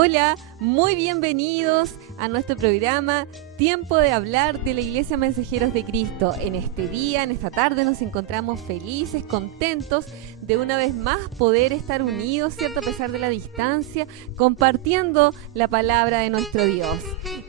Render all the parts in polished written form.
Hola, muy bienvenidos a nuestro programa Tiempo de Hablar de la Iglesia Mensajeros de Cristo. En este día, en esta tarde, nos encontramos felices, contentos de una vez más poder estar unidos, ¿cierto? A pesar de la distancia, compartiendo la palabra de nuestro Dios.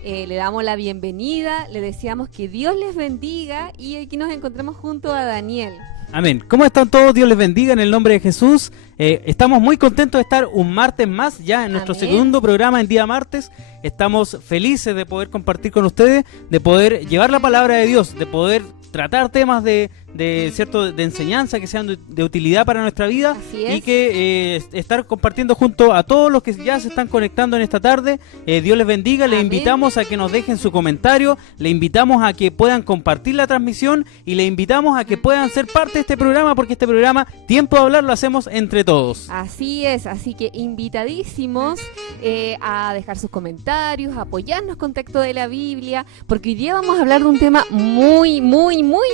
Le damos la bienvenida, le deseamos que Dios les bendiga y aquí nos encontramos junto a Daniel. Amén. ¿Cómo están todos? Dios les bendiga en el nombre de Jesús. Estamos muy contentos de estar un martes más ya en nuestro segundo programa en día martes. Estamos felices de poder compartir con ustedes, de poder llevar la palabra de Dios, de poder tratar temas de enseñanza que sean de utilidad para nuestra vida y que estar compartiendo junto a todos los que ya se están conectando en esta tarde. Dios les bendiga. Le invitamos a que nos dejen su comentario, le invitamos a que puedan compartir la transmisión y le invitamos a que puedan ser parte de este programa, porque este programa Tiempo de Hablar lo hacemos entre todos. Así es, así que invitadísimos a dejar sus comentarios, a apoyarnos con texto de la Biblia, porque hoy día vamos a hablar de un tema muy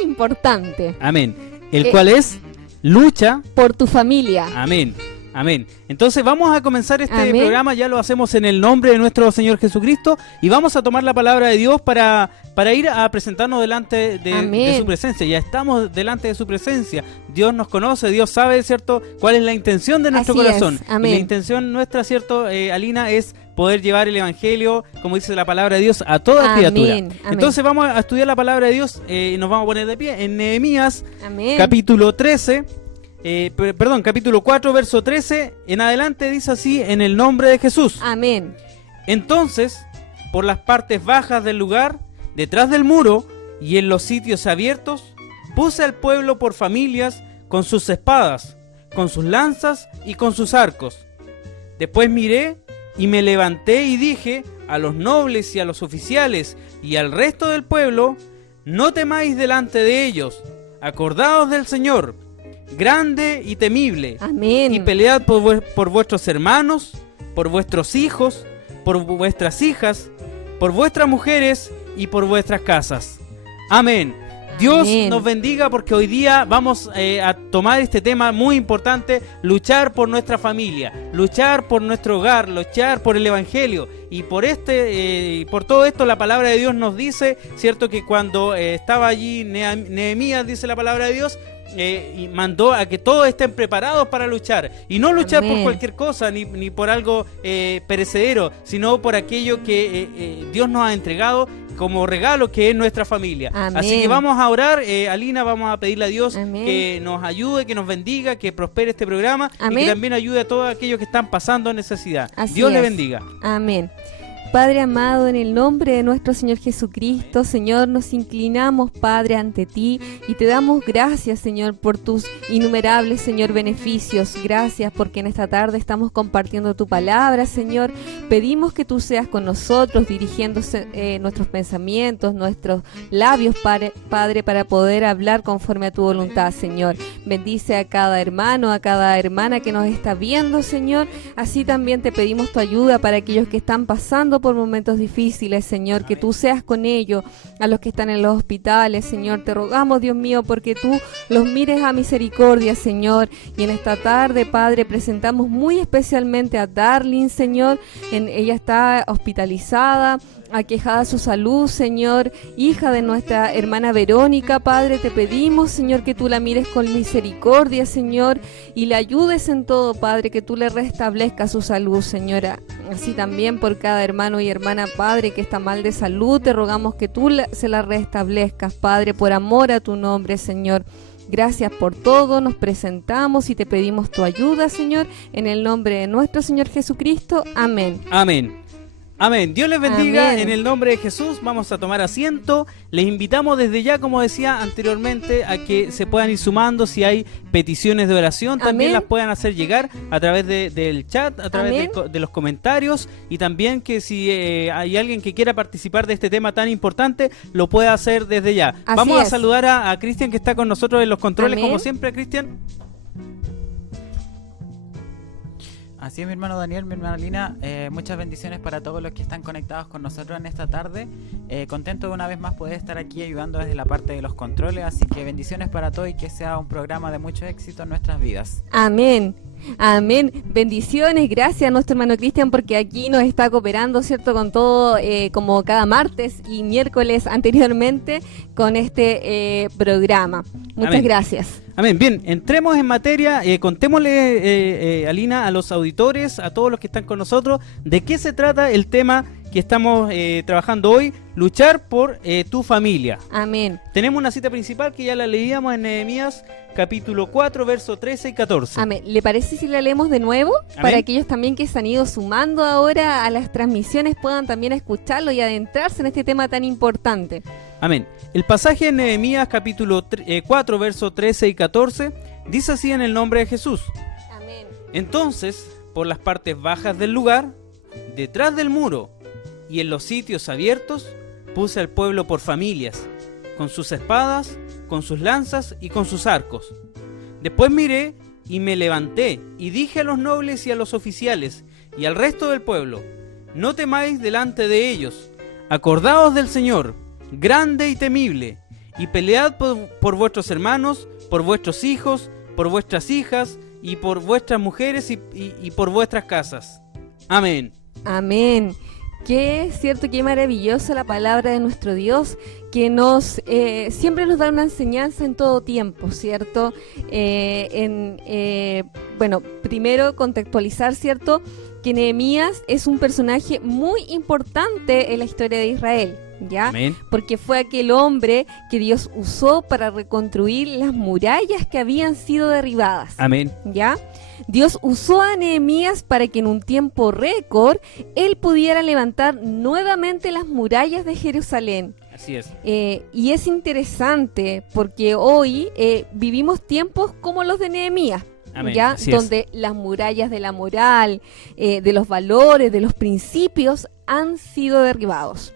importante. Amén. El cual es lucha por tu familia. Amén. Amén. Entonces vamos a comenzar este programa, ya lo hacemos en el nombre de nuestro Señor Jesucristo y vamos a tomar la palabra de Dios para ir a presentarnos delante de su presencia. Ya estamos delante de su presencia. Dios nos conoce, Dios sabe, ¿cierto?, cuál es la intención de nuestro corazón. Y la intención nuestra, ¿cierto, Alina, es poder llevar el Evangelio, como dice la palabra de Dios, a toda criatura. Entonces vamos a estudiar la palabra de Dios y nos vamos a poner de pie en Nehemías, capítulo 13. Capítulo 4, verso 13 en adelante, dice así: en el nombre de Jesús. Amén. Entonces, por las partes bajas del lugar, detrás del muro y en los sitios abiertos, puse al pueblo por familias con sus espadas, con sus lanzas y con sus arcos. Después miré y me levanté y dije a los nobles y a los oficiales y al resto del pueblo: no temáis delante de ellos, acordaos del Señor, grande y temible. Amén. Y pelead por vuestros hermanos, por vuestros hijos, por vuestras hijas, por vuestras mujeres y por vuestras casas. Amén. Dios nos bendiga, porque hoy día vamos a tomar este tema muy importante: luchar por nuestra familia, luchar por nuestro hogar, luchar por el Evangelio. Y por todo esto la palabra de Dios nos dice, ¿cierto?, que cuando estaba allí Nehemías, dice la palabra de Dios, y mandó a que todos estén preparados para luchar, y no luchar por cualquier cosa ni por algo perecedero, sino por aquello que Dios nos ha entregado como regalo, que es nuestra familia. Así que vamos a orar, Alina, vamos a pedirle a Dios que nos ayude, que nos bendiga, que prospere este programa y que también ayude a todos aquellos que están pasando necesidad. Dios le bendiga. Amén. Padre amado, en el nombre de nuestro Señor Jesucristo, Señor, nos inclinamos, Padre, ante ti y te damos gracias, Señor, por tus innumerables, Señor, beneficios. Gracias porque en esta tarde estamos compartiendo tu palabra, Señor. Pedimos que tú seas con nosotros, dirigiéndose nuestros pensamientos, nuestros labios, Padre, para poder hablar conforme a tu voluntad, Señor. Bendice a cada hermano, a cada hermana que nos está viendo, Señor. Así también te pedimos tu ayuda para aquellos que están pasando por momentos difíciles, Señor, que tú seas con ellos, a los que están en los hospitales, Señor. Te rogamos, Dios mío, porque tú los mires a misericordia, Señor. Y en esta tarde, Padre, presentamos muy especialmente a Darlene, Señor. Ella está hospitalizada, aquejada su salud, Señor, hija de nuestra hermana Verónica. Padre, te pedimos, Señor, que tú la mires con misericordia, Señor, y le ayudes en todo, Padre, que tú le restablezcas su salud, Señora. Así también por cada hermano y hermana, Padre, que está mal de salud, te rogamos que tú se la restablezcas, Padre, por amor a tu nombre, Señor. Gracias por todo, nos presentamos y te pedimos tu ayuda, Señor, en el nombre de nuestro Señor Jesucristo. Amén. Amén. Amén. Dios les bendiga en el nombre de Jesús. Vamos a tomar asiento. Les invitamos desde ya, como decía anteriormente, a que se puedan ir sumando. Si hay peticiones de oración, también las puedan hacer llegar a través del chat, a través de los comentarios, y también que si hay alguien que quiera participar de este tema tan importante, lo pueda hacer desde ya. Vamos a saludar a Cristian, que está con nosotros en los controles, como siempre. Cristian. Así es, mi hermano Daniel, mi hermana Lina, muchas bendiciones para todos los que están conectados con nosotros en esta tarde. Contento de una vez más poder estar aquí ayudando desde la parte de los controles, así que bendiciones para todos y que sea un programa de mucho éxito en nuestras vidas. Amén. Amén. Bendiciones, gracias a nuestro hermano Cristian porque aquí nos está cooperando, ¿cierto? Con todo, como cada martes y miércoles anteriormente, con este programa. Muchas Amén. Gracias. Amén. Bien, entremos en materia, contémosle, Alina, a los auditores, a todos los que están con nosotros, de qué se trata el tema que estamos trabajando hoy, luchar por tu familia. Amén. Tenemos una cita principal que ya la leíamos en Nehemías capítulo 4, versos 13 y 14. Amén. ¿Le parece si la leemos de nuevo? Amén. Para aquellos también que se han ido sumando ahora a las transmisiones puedan también escucharlo y adentrarse en este tema tan importante. Amén. El pasaje en Nehemías capítulo 4, versos 13 y 14 dice así en el nombre de Jesús. Amén. Entonces, por las partes bajas del lugar, detrás del muro y en los sitios abiertos, puse al pueblo por familias, con sus espadas, con sus lanzas y con sus arcos. Después miré y me levanté y dije a los nobles y a los oficiales y al resto del pueblo: no temáis delante de ellos, acordaos del Señor, grande y temible, y pelead por vuestros hermanos, por vuestros hijos, por vuestras hijas y por vuestras mujeres y por vuestras casas. Amén. Amén. Qué cierto, qué maravillosa la palabra de nuestro Dios, que nos siempre nos da una enseñanza en todo tiempo, ¿cierto? Bueno, primero contextualizar, ¿cierto? Que Nehemías es un personaje muy importante en la historia de Israel, ¿ya? Amén. Porque fue aquel hombre que Dios usó para reconstruir las murallas que habían sido derribadas. Amén. ¿Ya? Dios usó a Nehemías para que en un tiempo récord él pudiera levantar nuevamente las murallas de Jerusalén. Así es. Y es interesante porque hoy vivimos tiempos como los de Nehemías. Amén. ¿Ya? Así es. Donde las murallas de la moral, de los valores, de los principios han sido derribados.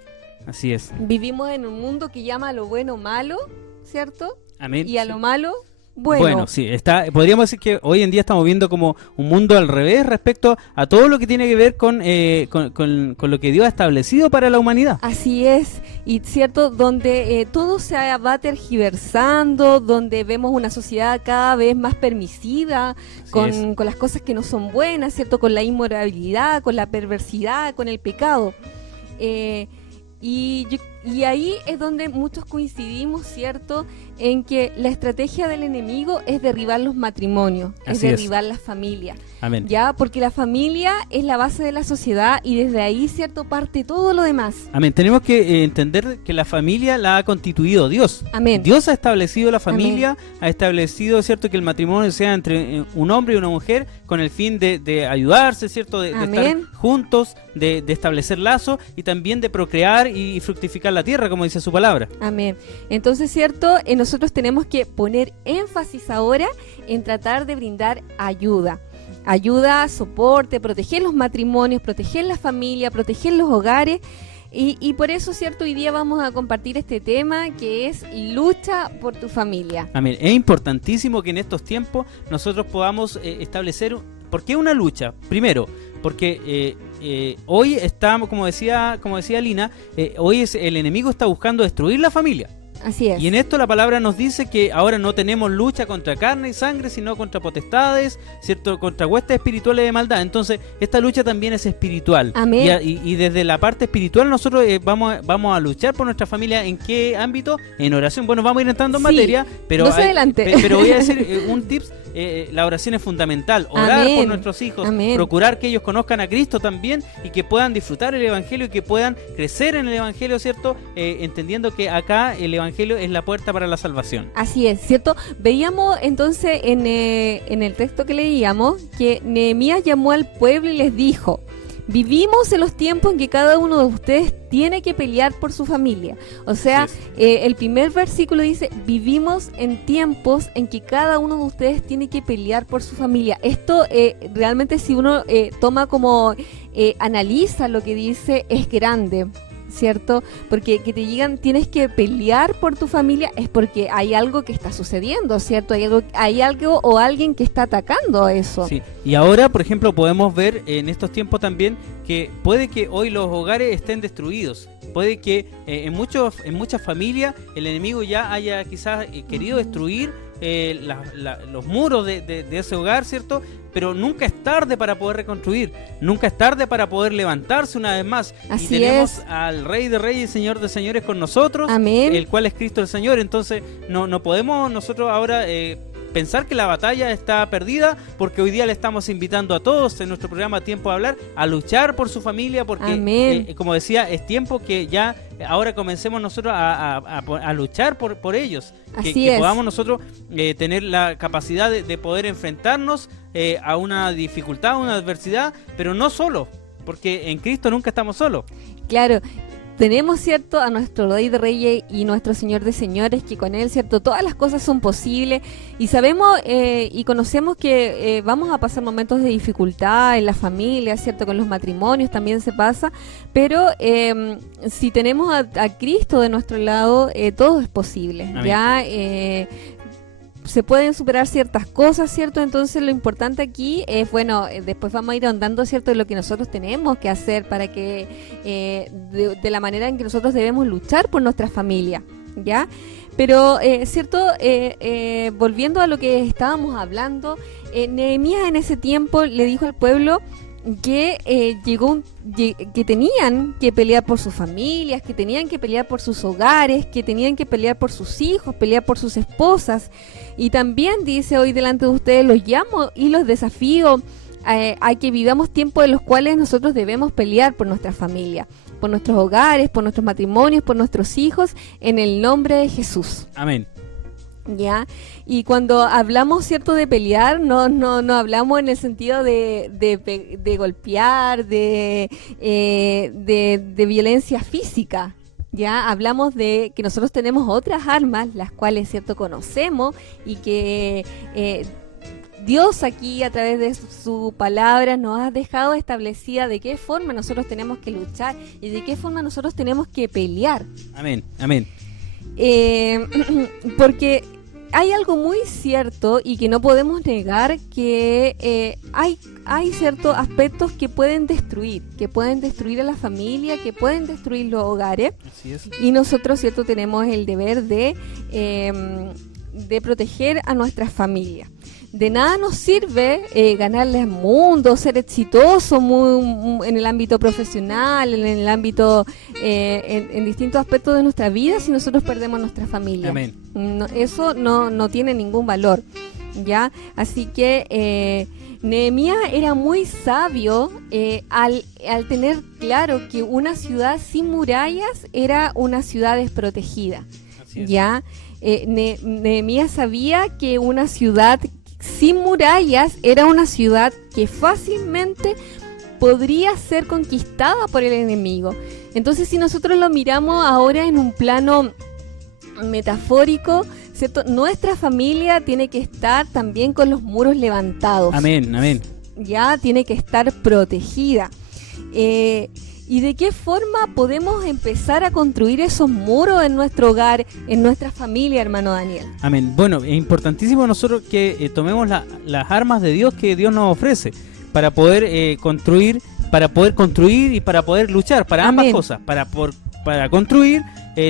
Así es. Vivimos en un mundo que llama a lo bueno malo, ¿cierto? Amén. Y a Sí. lo malo bueno. Sí, podríamos decir que hoy en día estamos viendo como un mundo al revés respecto a todo lo que tiene que ver con lo que Dios ha establecido para la humanidad. Así es, y cierto, donde todo se va tergiversando, donde vemos una sociedad cada vez más permisiva con las cosas que no son buenas, cierto, con la inmoralidad, con la perversidad, con el pecado. Y ahí es donde muchos coincidimos, ¿cierto?, en que la estrategia del enemigo es derribar los matrimonios, Así es es. derribar las familias. Amén. Ya, porque la familia es la base de la sociedad y desde ahí, ¿cierto?, parte todo lo demás. Amén. Tenemos que entender que la familia la ha constituido Dios. Amén. Dios ha establecido la familia, ha establecido, ¿cierto?, que el matrimonio sea entre un hombre y una mujer con el fin de ayudarse, ¿cierto?, de estar Amén. juntos, de establecer lazos y también de procrear y fructificar la tierra, como dice su palabra. Amén. Entonces, ¿cierto? Nosotros tenemos que poner énfasis ahora en tratar de brindar ayuda. Ayuda, soporte, proteger los matrimonios, proteger la familia, proteger los hogares. Y por eso, ¿cierto? Hoy día vamos a compartir este tema que es lucha por tu familia. Amén. Es importantísimo que en estos tiempos nosotros podamos establecer... ¿Por qué una lucha? Primero, porque hoy estamos, como decía Lina, hoy el enemigo está buscando destruir la familia. Así es. Y en esto la palabra nos dice que ahora no tenemos lucha contra carne y sangre, sino contra potestades, ¿cierto?, contra huestes espirituales de maldad. Entonces, esta lucha también es espiritual. Amén. Y desde la parte espiritual nosotros vamos a luchar por nuestra familia. ¿En qué ámbito? En oración. Bueno, vamos a ir entrando en Sí, materia, pero, no se adelante. pero voy a decir un tips. La oración es fundamental. Orar Amén. por nuestros hijos, Amén. procurar que ellos conozcan a Cristo también y que puedan disfrutar el Evangelio y que puedan crecer en el Evangelio, ¿cierto? Entendiendo que acá el Evangelio es la puerta para la salvación. Así es, ¿cierto? Veíamos entonces en el texto que leíamos que Nehemías llamó al pueblo y les dijo: vivimos en los tiempos en que cada uno de ustedes tiene que pelear por su familia. O sea, el primer versículo dice: vivimos en tiempos en que cada uno de ustedes tiene que pelear por su familia. Esto realmente, si uno toma como analiza lo que dice, es grande, ¿cierto? Porque que te digan tienes que pelear por tu familia es porque hay algo que está sucediendo, ¿cierto? Hay algo o alguien que está atacando eso. Sí. Y ahora, por ejemplo, podemos ver en estos tiempos también que puede que hoy los hogares estén destruidos. Puede que en muchas familias el enemigo ya haya quizás querido destruir los muros de ese hogar, ¿cierto? Pero nunca es tarde para poder reconstruir, nunca es tarde para poder levantarse una vez más. Así y tenemos es. al Rey de Reyes y Señor de Señores con nosotros, Amén. el cual es Cristo el Señor. Entonces no podemos nosotros ahora pensar que la batalla está perdida, porque hoy día le estamos invitando a todos en nuestro programa Tiempo de Hablar a luchar por su familia, porque como decía, es tiempo que ya ahora comencemos nosotros a luchar por ellos, que podamos nosotros tener la capacidad de poder enfrentarnos a una dificultad, a una adversidad, pero no solo, porque en Cristo nunca estamos solos. Claro. Tenemos, ¿cierto?, a nuestro Rey de Reyes y nuestro Señor de Señores, que con Él, ¿cierto?, todas las cosas son posibles, y sabemos y conocemos que vamos a pasar momentos de dificultad en la familia, ¿cierto?, con los matrimonios también se pasa, pero si tenemos a Cristo de nuestro lado, todo es posible. Amén. Ya se pueden superar ciertas cosas, ¿cierto? Entonces lo importante aquí es, bueno, después vamos a ir ahondando, ¿cierto?, de lo que nosotros tenemos que hacer para que, de la manera en que nosotros debemos luchar por nuestra familia, ¿ya? Pero, ¿cierto? Volviendo a lo que estábamos hablando, Nehemías en ese tiempo le dijo al pueblo que que tenían que pelear por sus familias, que tenían que pelear por sus hogares, que tenían que pelear por sus hijos, pelear por sus esposas. Y también dice: hoy delante de ustedes los llamo y los desafío a que vivamos tiempos en los cuales nosotros debemos pelear por nuestra familia, por nuestros hogares, por nuestros matrimonios, por nuestros hijos, en el nombre de Jesús. Amén. Ya, y cuando hablamos, ¿cierto?, de pelear, no hablamos en el sentido de golpear, de violencia física. Ya hablamos de que nosotros tenemos otras armas, las cuales, ¿cierto?, conocemos, y que Dios aquí a través de su palabra nos ha dejado establecida de qué forma nosotros tenemos que luchar y de qué forma nosotros tenemos que pelear. Amén, amén. Porque hay algo muy cierto y que no podemos negar, que hay ciertos aspectos que pueden destruir a la familia, que pueden destruir los hogares. Así es. Y nosotros, cierto, tenemos el deber de proteger a nuestra familia. De nada nos sirve ganarle al mundo, ser exitoso en el ámbito profesional, en el ámbito, en distintos aspectos de nuestra vida, si nosotros perdemos nuestra familia. Amén. Eso no tiene ningún valor, ¿ya? Así que Nehemías era muy sabio al tener claro que una ciudad sin murallas era una ciudad desprotegida. Así es. ¿Ya? Nehemías sabía que una ciudad sin murallas era una ciudad que fácilmente podría ser conquistada por el enemigo. Entonces, si nosotros lo miramos ahora en un plano metafórico, ¿cierto?, nuestra familia tiene que estar también con los muros levantados. Amén, amén. Ya tiene que estar protegida. ¿Y de qué forma podemos empezar a construir esos muros en nuestro hogar, en nuestra familia, hermano Daniel? Amén. Bueno, es importantísimo nosotros que tomemos las armas de Dios que Dios nos ofrece para poder construir y para poder luchar, para ambas Amén. cosas. Para construir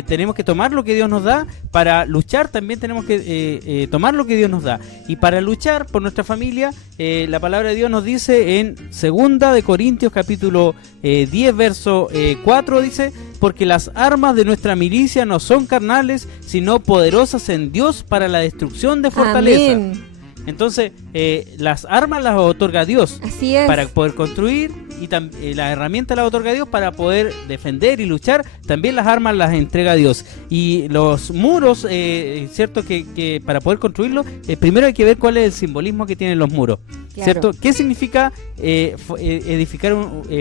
tenemos que tomar lo que Dios nos da, para luchar también tenemos que tomar lo que Dios nos da. Y para luchar por nuestra familia, la palabra de Dios nos dice en 2 de Corintios capítulo 10 verso 4, dice: porque las armas de nuestra milicia no son carnales, sino poderosas en Dios para la destrucción de fortaleza. Amén. Entonces, las armas las otorga Dios. Así es. Para poder construir, y las herramientas las otorga Dios para poder defender y luchar. También las armas las entrega Dios. Y los muros, cierto que para poder construirlos, primero hay que ver cuál es el simbolismo que tienen los muros. Claro. ¿Cierto? ¿Qué significa edificar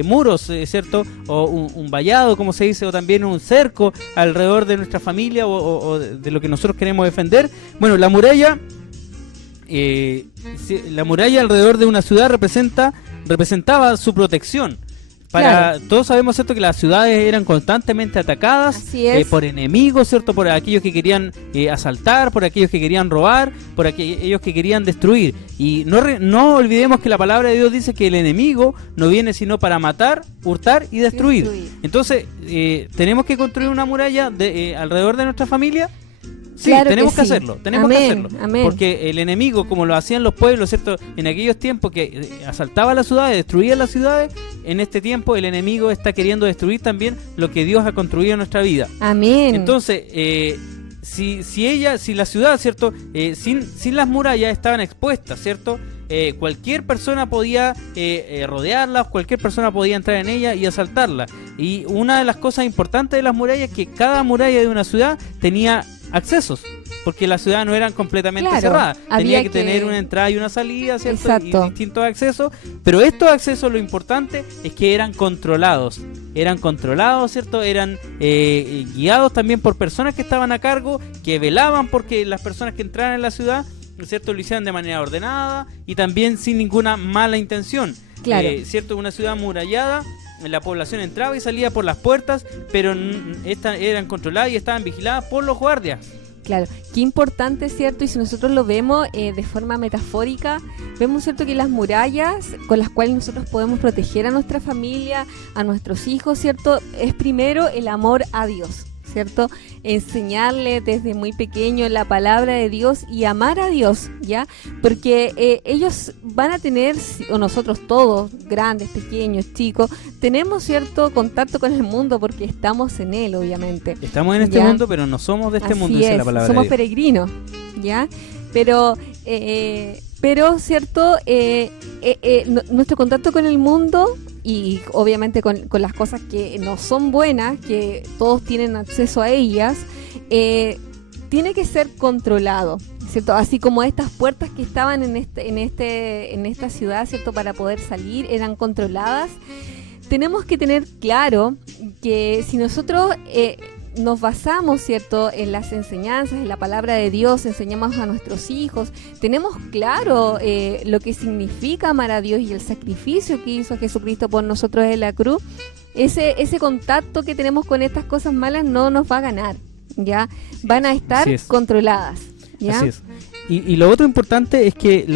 muros, cierto? O un vallado, como se dice, o también un cerco alrededor de nuestra familia o de lo que nosotros queremos defender. Bueno, la muralla... la muralla alrededor de una ciudad representaba su protección. Claro. Todos sabemos, ¿cierto?, que las ciudades eran constantemente atacadas. Así es. Por enemigos, ¿cierto?, por aquellos que querían asaltar, por aquellos que querían robar, por aquellos que querían destruir. Y no olvidemos que la palabra de Dios dice que el enemigo no viene sino para matar, hurtar y destruir. Entonces, tenemos que construir una muralla alrededor de nuestra familia. Sí, Claro tenemos que que sí. hacerlo, tenemos Amén, que hacerlo. amén. Porque el enemigo, como lo hacían los pueblos, ¿cierto? En aquellos tiempos que asaltaba las ciudades, destruía las ciudades, en este tiempo el enemigo está queriendo destruir también lo que Dios ha construido en nuestra vida. Amén. Entonces, si la ciudad, ¿cierto? Sin las murallas estaban expuestas, ¿cierto? Cualquier persona podía rodearla, cualquier persona podía entrar en ella y asaltarla. Y una de las cosas importantes de las murallas es que cada muralla de una ciudad tenía accesos, porque las ciudades no eran completamente Claro, cerradas. Tenía había que que- tener una entrada y una salida, ¿cierto? Exacto. Y distintos accesos. Pero estos accesos, lo importante es que eran controlados. Eran controlados, ¿cierto? Eran guiados también por personas que estaban a cargo, que velaban porque las personas que entraran en la ciudad, ¿cierto?, lo hicieran de manera ordenada y también sin ninguna mala intención. Claro. ¿Cierto? Una ciudad amurallada, la población entraba y salía por las puertas, pero eran controladas y estaban vigiladas por los guardias. Claro, qué importante, ¿cierto? Y si nosotros lo vemos de forma metafórica, vemos, ¿cierto?, que las murallas con las cuales nosotros podemos proteger a nuestra familia, a nuestros hijos, ¿cierto?, es primero el amor a Dios, ¿cierto? Enseñarle desde muy pequeño la palabra de Dios y amar a Dios, ¿ya? Porque ellos van a tener, o nosotros todos, grandes, pequeños, chicos, tenemos cierto contacto con el mundo porque estamos en él, obviamente. Estamos en este Ya. mundo, pero no somos de este Así mundo, dice es, la palabra somos de Dios. peregrinos, ¿ya? Pero, ¿cierto? Nuestro contacto con el mundo y obviamente con las cosas que no son buenas, que todos tienen acceso a ellas, tiene que ser controlado, ¿cierto? Así como estas puertas que estaban en esta ciudad, ¿cierto?, para poder salir, eran controladas. Tenemos que tener claro que si nosotros nos basamos, ¿cierto?, en las enseñanzas, en la palabra de Dios, enseñamos a nuestros hijos, tenemos claro lo que significa amar a Dios y el sacrificio que hizo Jesucristo por nosotros en la cruz, ese contacto que tenemos con estas cosas malas no nos va a ganar, ¿ya? Van a estar Así es. controladas, ¿ya? Así es. Y lo otro importante es que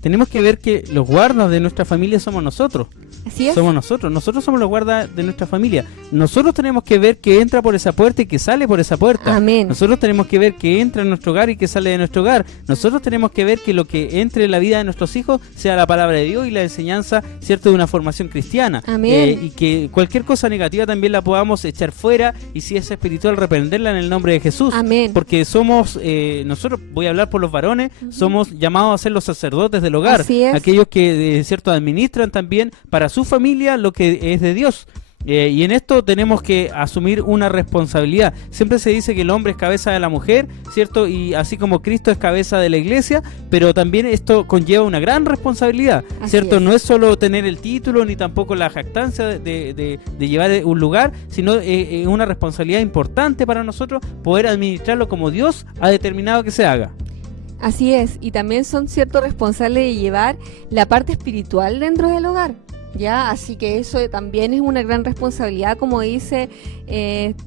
tenemos que ver que los guardas de nuestra familia somos nosotros. Así es. Somos nosotros somos los guardas de nuestra familia. Nosotros tenemos que ver que entra por esa puerta y que sale por esa puerta. Amén. Nosotros tenemos que ver que entra en nuestro hogar y que sale de nuestro hogar. Nosotros tenemos que ver que lo que entre en la vida de nuestros hijos sea la palabra de Dios y la enseñanza, ¿cierto?, de una formación cristiana. Amén. Y que cualquier cosa negativa también la podamos echar fuera y si es espiritual reprenderla en el nombre de Jesús. Amén. Porque somos, nosotros, voy a hablar por los varones, somos llamados a ser los sacerdotes del hogar. Así es. Aquellos que, ¿cierto?, administran también para su familia lo que es de Dios. Y en esto tenemos que asumir una responsabilidad. Siempre se dice que el hombre es cabeza de la mujer, ¿cierto? Y así como Cristo es cabeza de la iglesia, pero también esto conlleva una gran responsabilidad, Así ¿cierto? es. No es solo tener el título ni tampoco la jactancia de llevar un lugar, sino una responsabilidad importante para nosotros poder administrarlo como Dios ha determinado que se haga. Así es, y también son ciertos responsables de llevar la parte espiritual dentro del hogar, ¿ya? Así que eso también es una gran responsabilidad, como dice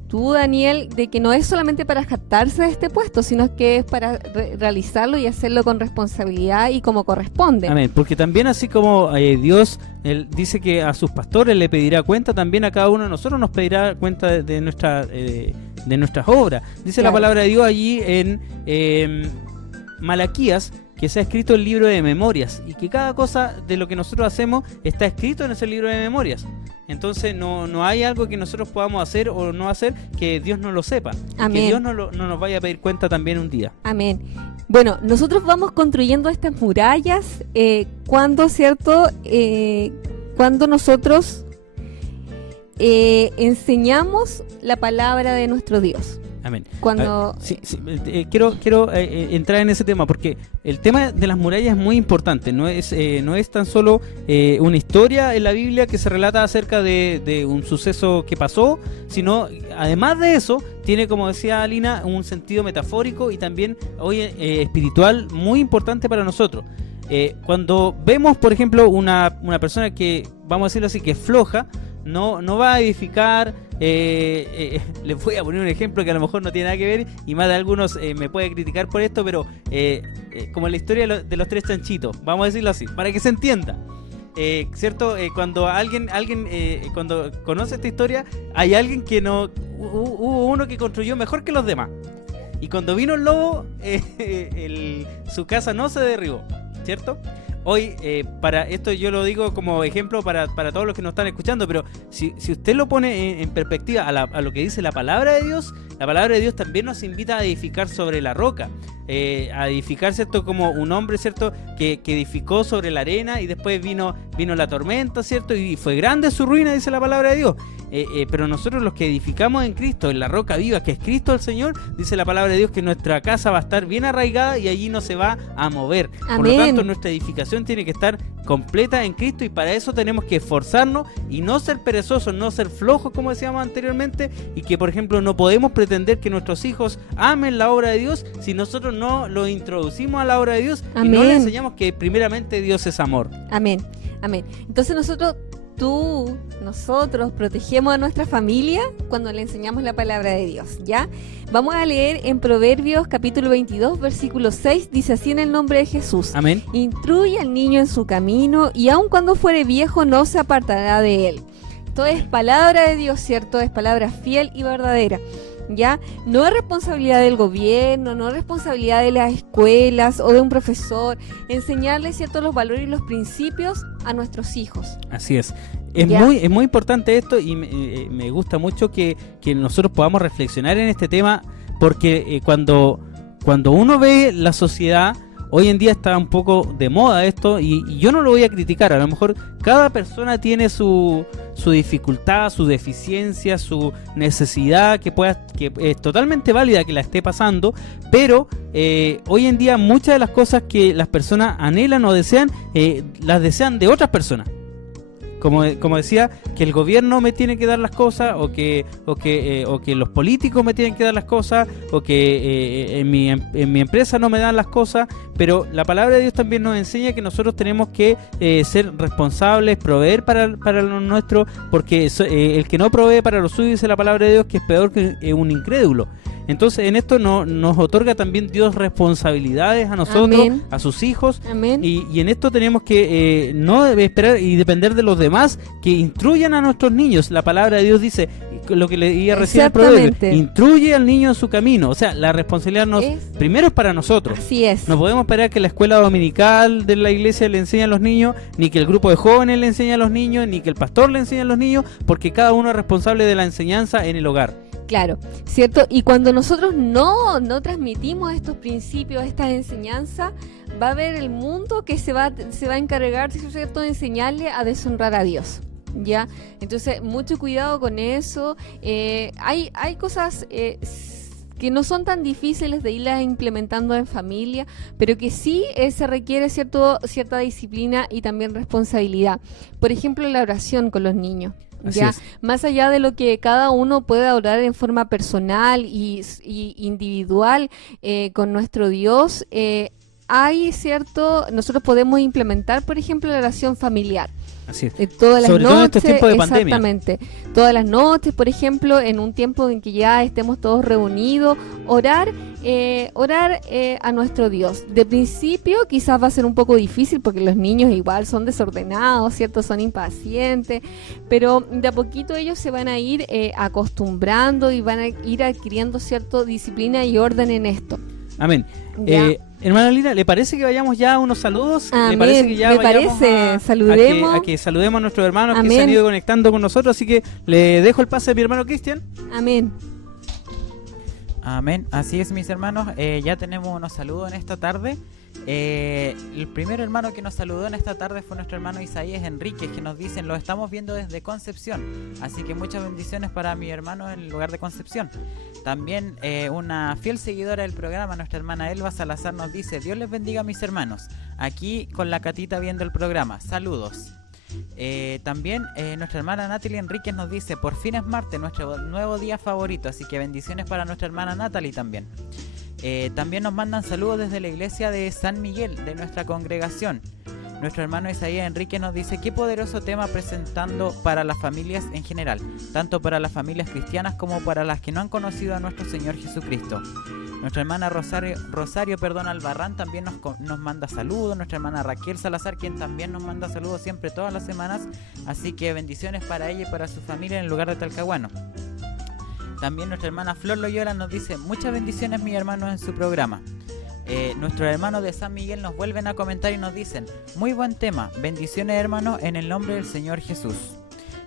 tú, Daniel, de que no es solamente para jactarse de este puesto, sino que es para realizarlo y hacerlo con responsabilidad y como corresponde. Amén, porque también así como Dios él dice que a sus pastores le pedirá cuenta, también a cada uno de nosotros nos pedirá cuenta de nuestras obras. Dice Claro. la palabra de Dios allí en Malaquías, que se ha escrito el libro de memorias y que cada cosa de lo que nosotros hacemos está escrito en ese libro de memorias. Entonces no hay algo que nosotros podamos hacer o no hacer que Dios no lo sepa. Amén. Que Dios no nos vaya a pedir cuenta también un día. Amén. Bueno, nosotros vamos construyendo estas murallas cuando, ¿cierto? Cuando nosotros enseñamos la palabra de nuestro Dios. Amén. Cuando... Sí, quiero entrar en ese tema porque el tema de las murallas es muy importante. No es tan solo una historia en la Biblia que se relata acerca de un suceso que pasó, sino además de eso tiene, como decía Alina, un sentido metafórico y también hoy espiritual muy importante para nosotros. Cuando vemos, por ejemplo, una persona que, vamos a decirlo así, que es floja, no va a edificar. Les voy a poner un ejemplo que a lo mejor no tiene nada que ver y más de algunos me puede criticar por esto, pero como la historia de los tres chanchitos, vamos a decirlo así, para que se entienda. ¿Cierto? Cuando alguien cuando conoce esta historia, hay alguien que no hubo uno que construyó mejor que los demás. Y cuando vino el lobo, su casa no se derribó, ¿cierto? Hoy, para esto yo lo digo como ejemplo para todos los que nos están escuchando, pero si usted lo pone en perspectiva a lo que dice la palabra de Dios, la palabra de Dios también nos invita a edificar sobre la roca, a edificar, ¿cierto? Como un hombre, ¿cierto? Que edificó sobre la arena y después vino la tormenta, ¿cierto? Y fue grande su ruina, dice la palabra de Dios. Pero nosotros los que edificamos en Cristo, en la roca viva que es Cristo el Señor, dice la palabra de Dios que nuestra casa va a estar bien arraigada y allí no se va a mover. Amén. Por lo tanto, nuestra edificación tiene que estar completa en Cristo y para eso tenemos que esforzarnos y no ser perezosos, no ser flojos como decíamos anteriormente, y que por ejemplo no podemos pretender que nuestros hijos amen la obra de Dios si nosotros no los introducimos a la obra de Dios. Amén. Y no les enseñamos que primeramente Dios es amor. Amén, amén. Entonces nosotros protegemos a nuestra familia cuando le enseñamos la palabra de Dios, ¿ya? Vamos a leer en Proverbios capítulo 22, versículo 6, dice así en el nombre de Jesús. Amén. Instruye al niño en su camino y aun cuando fuere viejo no se apartará de él. Esto es palabra de Dios, ¿cierto? Es palabra fiel y verdadera. ¿Ya? No es responsabilidad del gobierno, no es responsabilidad de las escuelas o de un profesor enseñarles, ¿cierto?, los valores y los principios a nuestros hijos. Así es. Es muy importante esto y me gusta mucho que nosotros podamos reflexionar en este tema porque cuando uno ve la sociedad, hoy en día está un poco de moda esto y yo no lo voy a criticar, a lo mejor cada persona tiene su dificultad, su deficiencia, su necesidad que es totalmente válida que la esté pasando, pero hoy en día muchas de las cosas que las personas anhelan o desean, las desean de otras personas. Como decía, que el gobierno me tiene que dar las cosas, o que los políticos me tienen que dar las cosas, o que en mi empresa no me dan las cosas, pero la palabra de Dios también nos enseña que nosotros tenemos que ser responsables, proveer para lo nuestro, porque el que no provee para lo suyo, dice la palabra de Dios, que es peor que un incrédulo. Entonces en esto nos otorga también Dios responsabilidades a nosotros, amén, a sus hijos. Amén. Y en esto tenemos que no esperar y depender de los demás que instruyan a nuestros niños. La palabra de Dios dice, lo que leía recién el proverbio, instruye al niño en su camino. O sea, la responsabilidad primero es para nosotros. Así es. No podemos esperar que la escuela dominical de la iglesia le enseñe a los niños, ni que el grupo de jóvenes le enseñe a los niños, ni que el pastor le enseñe a los niños, porque cada uno es responsable de la enseñanza en el hogar. Claro, ¿cierto? Y cuando nosotros no transmitimos estos principios, estas enseñanzas, va a haber el mundo que se va a encargar, ¿cierto?, de enseñarle a deshonrar a Dios, ¿ya? Entonces, mucho cuidado con eso. Hay cosas que no son tan difíciles de irlas implementando en familia, pero que sí se requiere cierta disciplina y también responsabilidad. Por ejemplo, la oración con los niños. Ya, más allá de lo que cada uno pueda orar en forma personal y individual con nuestro Dios, nosotros podemos implementar, por ejemplo, la oración familiar. Así es. Todas las sobre noches, todo en estos tiempos de pandemia. Exactamente. Todas las noches, por ejemplo, en un tiempo en que ya estemos todos reunidos, orar a nuestro Dios. De principio quizás va a ser un poco difícil porque los niños igual son desordenados, ¿cierto? Son impacientes, pero de a poquito ellos se van a ir acostumbrando y van a ir adquiriendo cierta disciplina y orden en esto. Amén. Hermana Lina, ¿le parece que vayamos ya a unos saludos? Amén. ¿Le parece que ya vayamos saludemos? A que saludemos a nuestros hermanos, amén, que se han ido conectando con nosotros? Así que le dejo el pase a mi hermano Cristian. Amén. Amén. Así es, mis hermanos. Ya tenemos unos saludos en esta tarde. El primer hermano que nos saludó en esta tarde fue nuestro hermano Isaías Enríquez, que nos dicen: lo estamos viendo desde Concepción. Así que muchas bendiciones para mi hermano en el lugar de Concepción. También una fiel seguidora del programa, nuestra hermana Elba Salazar, nos dice: Dios les bendiga a mis hermanos, aquí con la Catita viendo el programa, saludos. También nuestra hermana Natalie Enríquez nos dice: por fin es martes, nuestro nuevo día favorito, así que bendiciones para nuestra hermana Natalie también. También nos mandan saludos desde la iglesia de San Miguel, de nuestra congregación. Nuestro hermano Isaías Enrique nos dice: qué poderoso tema presentando para las familias en general, tanto para las familias cristianas como para las que no han conocido a nuestro Señor Jesucristo. Nuestra hermana Rosario Albarrán también nos manda saludos. Nuestra hermana Raquel Salazar, quien también nos manda saludos siempre, todas las semanas. Así que bendiciones para ella y para su familia en el lugar de Talcahuano. También nuestra hermana Flor Loyola nos dice: muchas bendiciones, mis hermanos, en su programa. Nuestros hermanos de San Miguel nos vuelven a comentar y nos dicen: muy buen tema, bendiciones, hermanos, en el nombre del Señor Jesús.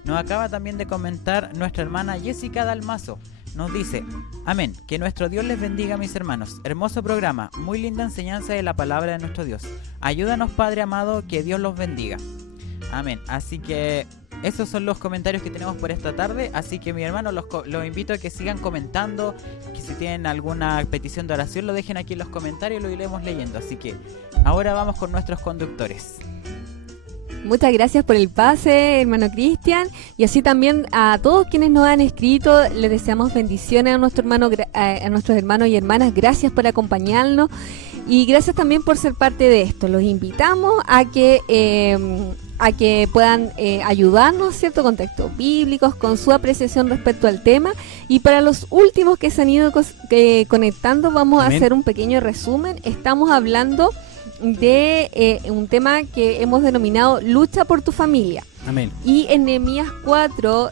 Nos acaba también de comentar nuestra hermana Jessica Dalmazo. Nos dice: amén, que nuestro Dios les bendiga, mis hermanos. Hermoso programa, muy linda enseñanza de la palabra de nuestro Dios. Ayúdanos, Padre amado, que Dios los bendiga. Amén. Así que esos son los comentarios que tenemos por esta tarde. Así que, mi hermano, los invito a que sigan comentando, que si tienen alguna petición de oración lo dejen aquí en los comentarios y lo iremos leyendo. Así que ahora vamos con nuestros conductores. Muchas gracias por el pase, hermano Cristian, y así también a todos quienes nos han escrito. Les deseamos bendiciones a nuestros hermanos y hermanas. Gracias por acompañarnos y gracias también por ser parte de esto. Los invitamos a que puedan ayudarnos, ¿cierto?, con textos bíblicos, con su apreciación respecto al tema. Y para los últimos que se han ido conectando, vamos a hacer un pequeño resumen. Estamos hablando de un tema que hemos denominado lucha por tu familia. Amén. Y en Nehemías 4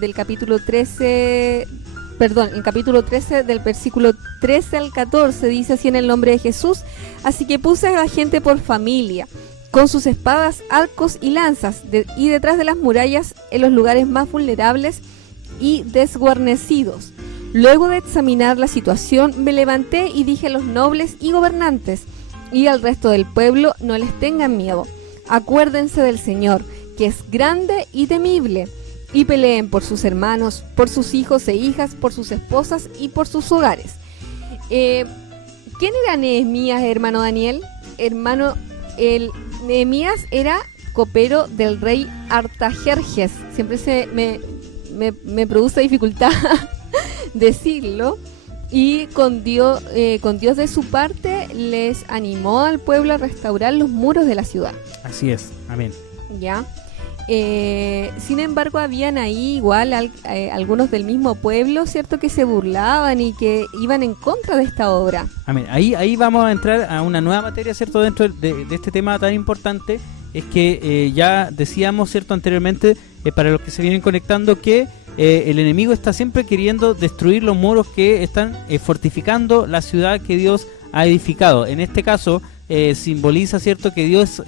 del capítulo 13, el capítulo 13 del versículo 13 al 14 dice así: en el nombre de Jesús, así que puse a la gente por familia, con sus espadas, arcos y lanzas, y detrás de las murallas, en los lugares más vulnerables y desguarnecidos. Luego de examinar la situación, me levanté y dije a los nobles y gobernantes y al resto del pueblo: no les tengan miedo, acuérdense del Señor, que es grande y temible, y peleen por sus hermanos, por sus hijos e hijas, por sus esposas y por sus hogares. ¿Quién era Nehemías, hermano Daniel? Nehemías era copero del rey Artajerjes. Siempre me produce dificultad decirlo. Y con Dios de su parte les animó al pueblo a restaurar los muros de la ciudad. Así es, amén. Ya. Sin embargo, habían ahí igual algunos del mismo pueblo, ¿cierto?, que se burlaban y que iban en contra de esta obra. Amén. Ahí vamos a entrar a una nueva materia, ¿cierto?, dentro de este tema tan importante. Es que ya decíamos, ¿cierto?, anteriormente, para los que se vienen conectando, que el enemigo está siempre queriendo destruir los muros que están fortificando la ciudad que Dios ha edificado. En este caso simboliza, ¿cierto?, que Dios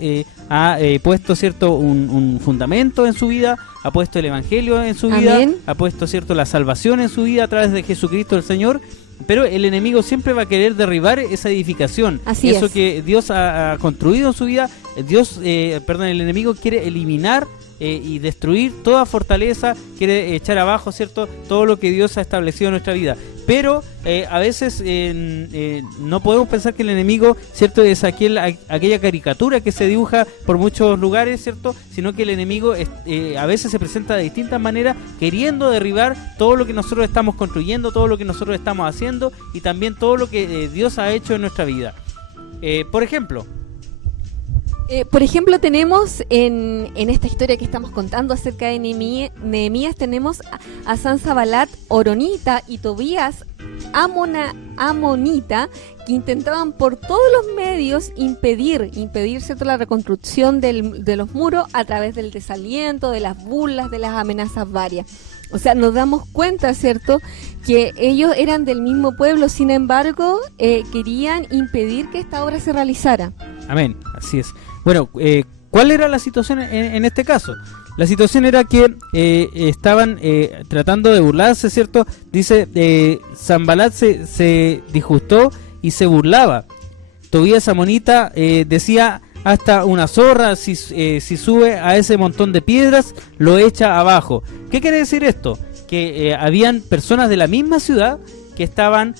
ha puesto, ¿cierto?, un fundamento en su vida, ha puesto el evangelio en su vida, ha puesto, ¿cierto?, la salvación en su vida a través de Jesucristo el Señor. Pero el enemigo siempre va a querer derribar esa edificación. Así eso es. Que Dios ha construido en su vida. El enemigo quiere eliminar y destruir toda fortaleza, quiere echar abajo, ¿cierto?, todo lo que Dios ha establecido en nuestra vida. Pero a veces no podemos pensar que el enemigo, ¿cierto?, es aquella caricatura que se dibuja por muchos lugares, ¿cierto?, sino que el enemigo a veces se presenta de distintas maneras, queriendo derribar todo lo que nosotros estamos construyendo, todo lo que nosotros estamos haciendo y también todo lo que Dios ha hecho en nuestra vida. Por ejemplo, tenemos en esta historia que estamos contando acerca de Nehemías, tenemos a Sansabalat, Horonita, y Tobías, Amonita, que intentaban por todos los medios impedir, ¿cierto?, la reconstrucción de los muros a través del desaliento, de las burlas, de las amenazas varias. O sea, nos damos cuenta, ¿cierto?, que ellos eran del mismo pueblo, sin embargo, querían impedir que esta obra se realizara. Amén, así es. Bueno, ¿cuál era la situación en este caso? La situación era que estaban tratando de burlarse, ¿cierto? Dice, Sanbalat se disgustó y se burlaba. Tobías Amonita decía: hasta una zorra, si sube a ese montón de piedras, lo echa abajo. ¿Qué quiere decir esto? Que habían personas de la misma ciudad que estaban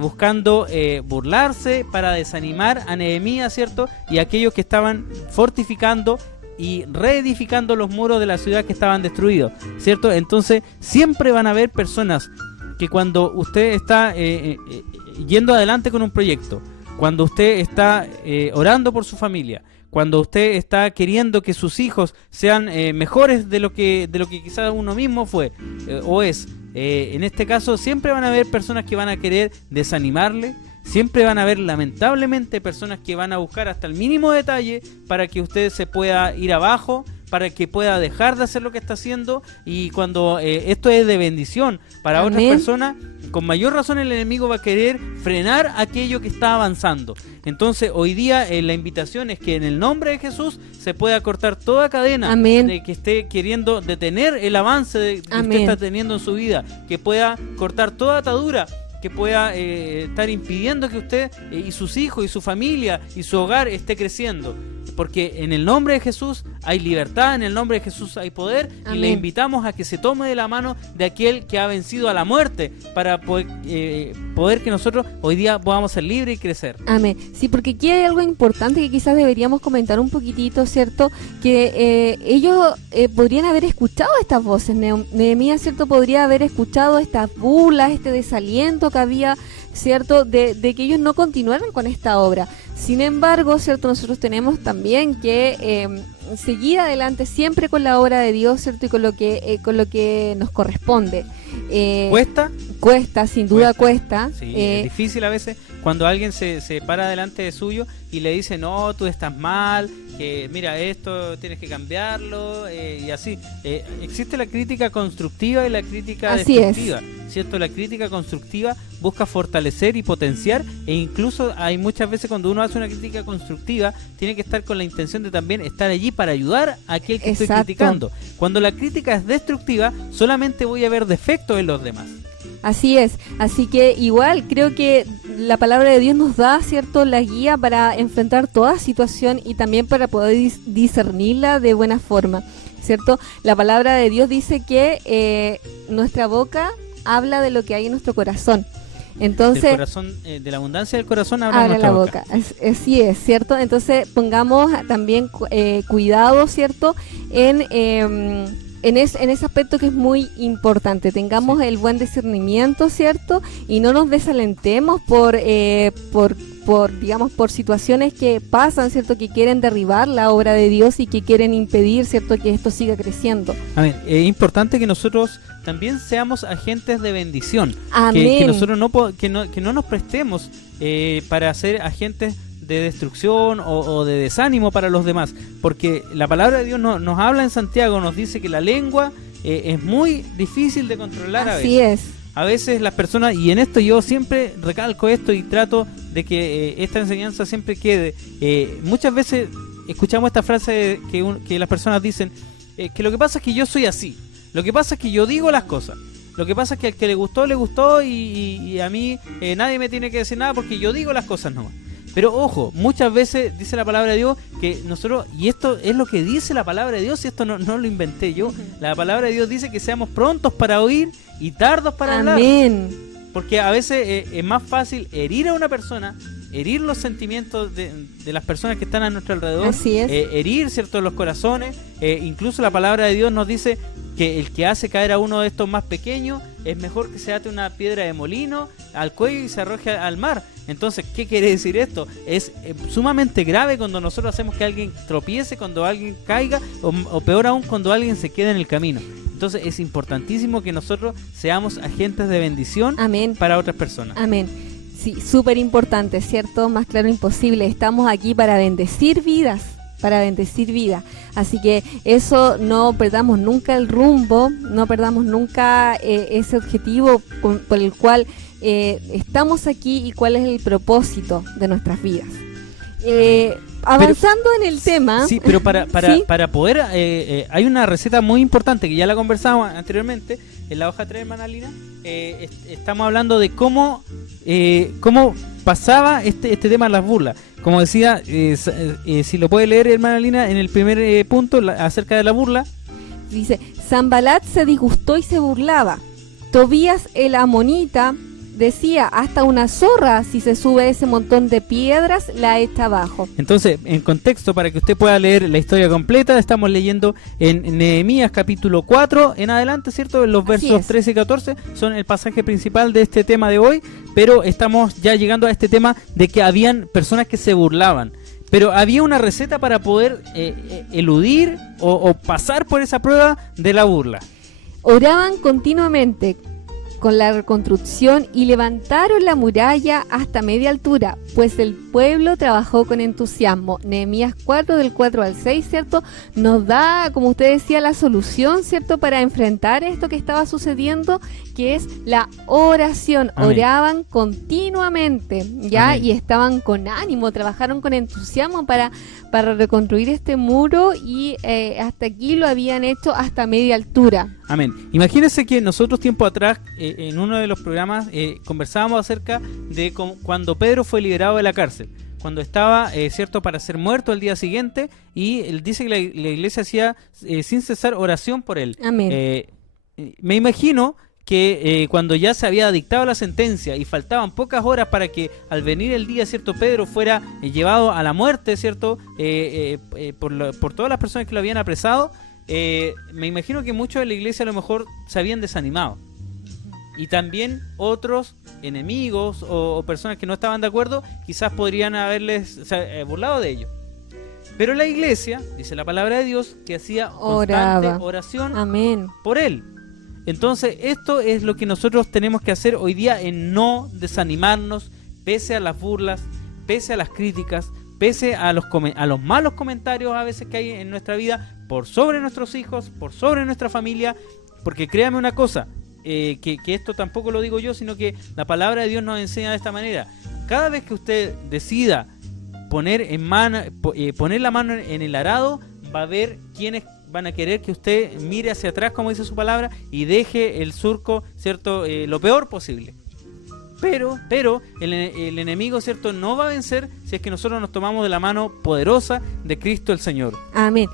buscando burlarse para desanimar a Nehemías, ¿cierto? Y aquellos que estaban fortificando y reedificando los muros de la ciudad que estaban destruidos, ¿cierto? Entonces siempre van a haber personas que cuando usted está yendo adelante con un proyecto, cuando usted está orando por su familia, cuando usted está queriendo que sus hijos sean mejores de lo que quizás uno mismo fue o es, en este caso siempre van a haber personas que van a querer desanimarle, siempre van a haber lamentablemente personas que van a buscar hasta el mínimo detalle para que usted se pueda ir abajo, para que pueda dejar de hacer lo que está haciendo, y cuando esto es de bendición para otras personas, con mayor razón el enemigo va a querer frenar aquello que está avanzando. Entonces hoy día la invitación es que en el nombre de Jesús se pueda cortar toda cadena de que esté queriendo detener el avance que usted está teniendo en su vida, que pueda cortar toda atadura que pueda estar impidiendo que usted y sus hijos y su familia y su hogar esté creciendo. Porque en el nombre de Jesús hay libertad, en el nombre de Jesús hay poder. Amén. Y le invitamos a que se tome de la mano de aquel que ha vencido a la muerte para poder que nosotros hoy día podamos ser libres y crecer. Amén. Sí, porque aquí hay algo importante que quizás deberíamos comentar un poquitito, ¿cierto? Que ellos podrían haber escuchado estas voces. Nehemías, ¿cierto? Podría haber escuchado estas burlas, este desaliento que había, ¿cierto? De que ellos no continuaran con esta obra. Sin embargo, ¿cierto? Nosotros tenemos también que seguir adelante siempre con la obra de Dios, ¿cierto? Y con lo que nos corresponde. ¿Cuesta? Cuesta, sin duda cuesta. Sí, es difícil a veces cuando alguien se para delante de suyo y le dice, no, tú estás mal, que mira, esto tienes que cambiarlo, y así. Existe la crítica constructiva y la crítica destructiva, ¿cierto? La crítica constructiva busca fortalecer y potenciar, e incluso hay muchas veces cuando uno hace una crítica constructiva, tiene que estar con la intención de también estar allí para ayudar a aquel que estoy criticando. Cuando la crítica es destructiva, solamente voy a ver defectos en los demás. Así es, así que igual creo que la palabra de Dios nos da, ¿cierto?, la guía para enfrentar toda situación y también para poder discernirla de buena forma, ¿cierto? La palabra de Dios dice que nuestra boca habla de lo que hay en nuestro corazón. Entonces, del corazón, de la abundancia del corazón habla nuestra la boca. Así es, ¿cierto? Entonces pongamos también cuidado, ¿cierto?, en ese aspecto que es muy importante. Tengamos el buen discernimiento, ¿cierto? Y no nos desalentemos por situaciones que pasan, ¿cierto? Que quieren derribar la obra de Dios y que quieren impedir, ¿cierto?, que esto siga creciendo. Amén. Es importante que nosotros también seamos agentes de bendición. Amén. Que nosotros que no nos prestemos para ser agentes de destrucción o de desánimo para los demás, porque la palabra de Dios nos habla en Santiago, nos dice que la lengua es muy difícil de controlar. Así es. A veces las personas, y en esto yo siempre recalco esto y trato de que esta enseñanza siempre quede, muchas veces escuchamos esta frase que las personas dicen, que lo que pasa es que yo soy así, lo que pasa es que yo digo las cosas, lo que pasa es que al que le gustó y a mí nadie me tiene que decir nada porque yo digo las cosas nomás. Pero ojo, muchas veces dice la palabra de Dios que nosotros, y esto es lo que dice la palabra de Dios, y esto no lo inventé yo, la palabra de Dios dice que seamos prontos para oír y tardos para hablar. Amén. Porque a veces es más fácil herir a una persona, herir los sentimientos de las personas que están a nuestro alrededor. Así es. Herir, ¿cierto?, los corazones. Incluso la palabra de Dios nos dice que el que hace caer a uno de estos más pequeños es mejor que se ate una piedra de molino al cuello y se arroje al mar. Entonces, ¿qué quiere decir esto? Es sumamente grave cuando nosotros hacemos que alguien tropiece, cuando alguien caiga, o peor aún, cuando alguien se queda en el camino. Entonces es importantísimo que nosotros seamos agentes de bendición. Amén. Para otras personas. Amén. Sí, súper importante, ¿cierto? Más claro imposible. Estamos aquí para bendecir vidas, así que eso, no perdamos nunca el rumbo, no perdamos nunca ese objetivo por el cual estamos aquí y cuál es el propósito de nuestras vidas. Avanzando en el tema. Sí, pero para ¿sí? poder, hay una receta muy importante que ya la conversamos anteriormente en la hoja 3, hermana Lina. Estamos hablando de cómo pasaba este tema de las burlas. Como decía, si lo puede leer, hermana Lina, en el primer punto acerca de la burla. Dice, Sanbalat se disgustó y se burlaba. Tobías el amonita decía, hasta una zorra, si se sube ese montón de piedras, la echa abajo. Entonces, en contexto, para que usted pueda leer la historia completa, estamos leyendo en Nehemías capítulo 4 en adelante, ¿cierto? Los versos 13 y 14 son el pasaje principal de este tema de hoy, pero estamos ya llegando a este tema de que habían personas que se burlaban. Pero había una receta para poder eludir o pasar por esa prueba de la burla. Oraban continuamente con la reconstrucción y levantaron la muralla hasta media altura, pues el pueblo trabajó con entusiasmo. Nehemías 4, del 4 al 6, ¿cierto? Nos da, como usted decía, la solución, ¿cierto?, para enfrentar esto que estaba sucediendo, que es la oración. Amén. Oraban continuamente, ¿ya? Amén. Y estaban con ánimo, trabajaron con entusiasmo para reconstruir este muro y hasta aquí lo habían hecho hasta media altura. Amén. Imagínense que nosotros tiempo atrás, en uno de los programas, conversábamos acerca de cuando Pedro fue liberado de la cárcel, cuando estaba, cierto, para ser muerto el día siguiente, y él dice que la iglesia hacía sin cesar oración por él. Amén. Me imagino que cuando ya se había dictado la sentencia y faltaban pocas horas para que al venir el día, cierto, Pedro fuera llevado a la muerte, cierto, por todas las personas que lo habían apresado, me imagino que muchos de la iglesia a lo mejor se habían desanimado, y también otros enemigos o personas que no estaban de acuerdo quizás podrían haberles burlado de ellos. Pero la iglesia, dice la palabra de Dios, que hacía constante Oraba. oración Amén. por él. Entonces esto es lo que nosotros tenemos que hacer hoy día, en no desanimarnos pese a las burlas, pese a las críticas, pese a los malos comentarios a veces que hay en nuestra vida, por sobre nuestros hijos, por sobre nuestra familia, porque créame una cosa, que esto tampoco lo digo yo, sino que la palabra de Dios nos enseña de esta manera. Cada vez que usted decida poner la mano en el arado, va a haber quienes van a querer que usted mire hacia atrás, como dice su palabra, y deje el surco, ¿cierto?, lo peor posible. Pero el enemigo, ¿cierto?, no va a vencer si es que nosotros nos tomamos de la mano poderosa de Cristo el Señor. Amén.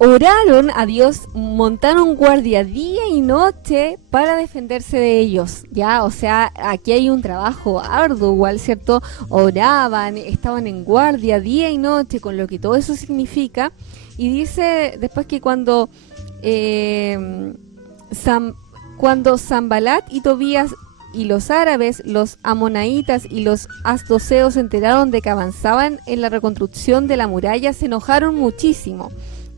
Oraron a Dios, montaron guardia día y noche para defenderse de ellos, ¿ya? O sea, aquí hay un trabajo arduo igual, ¿cierto? Oraban, estaban en guardia día y noche, con lo que todo eso significa. Y dice después que cuando Sanbalat y Tobías y los árabes, los amonaitas y los asdoceos se enteraron de que avanzaban en la reconstrucción de la muralla, se enojaron muchísimo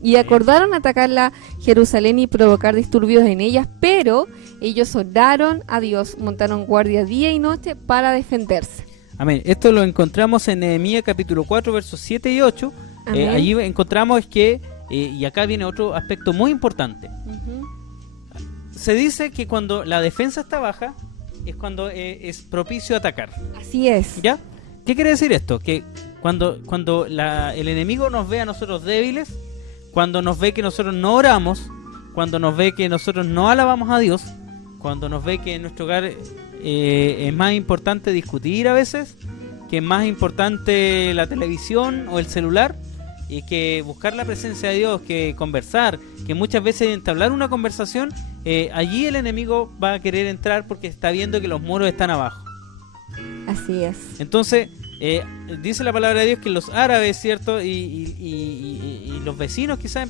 y acordaron atacar la Jerusalén y provocar disturbios en ellas, pero ellos oraron a Dios, montaron guardia día y noche para defenderse. Amén. Esto lo encontramos en Nehemías capítulo 4, versos 7 y 8. Allí encontramos que, y acá viene otro aspecto muy importante. Se dice que cuando la defensa está baja, es cuando es propicio atacar. Así es. ¿Ya? ¿Qué quiere decir esto? Que cuando el enemigo nos ve a nosotros débiles, cuando nos ve que nosotros no oramos, cuando nos ve que nosotros no alabamos a Dios, cuando nos ve que en nuestro hogar es más importante discutir a veces, que es más importante la televisión o el celular, y que buscar la presencia de Dios, que conversar, que muchas veces entablar una conversación, allí el enemigo va a querer entrar porque está viendo que los muros están abajo. Así es. Entonces, dice la palabra de Dios que los árabes, ¿cierto?, y los vecinos quizás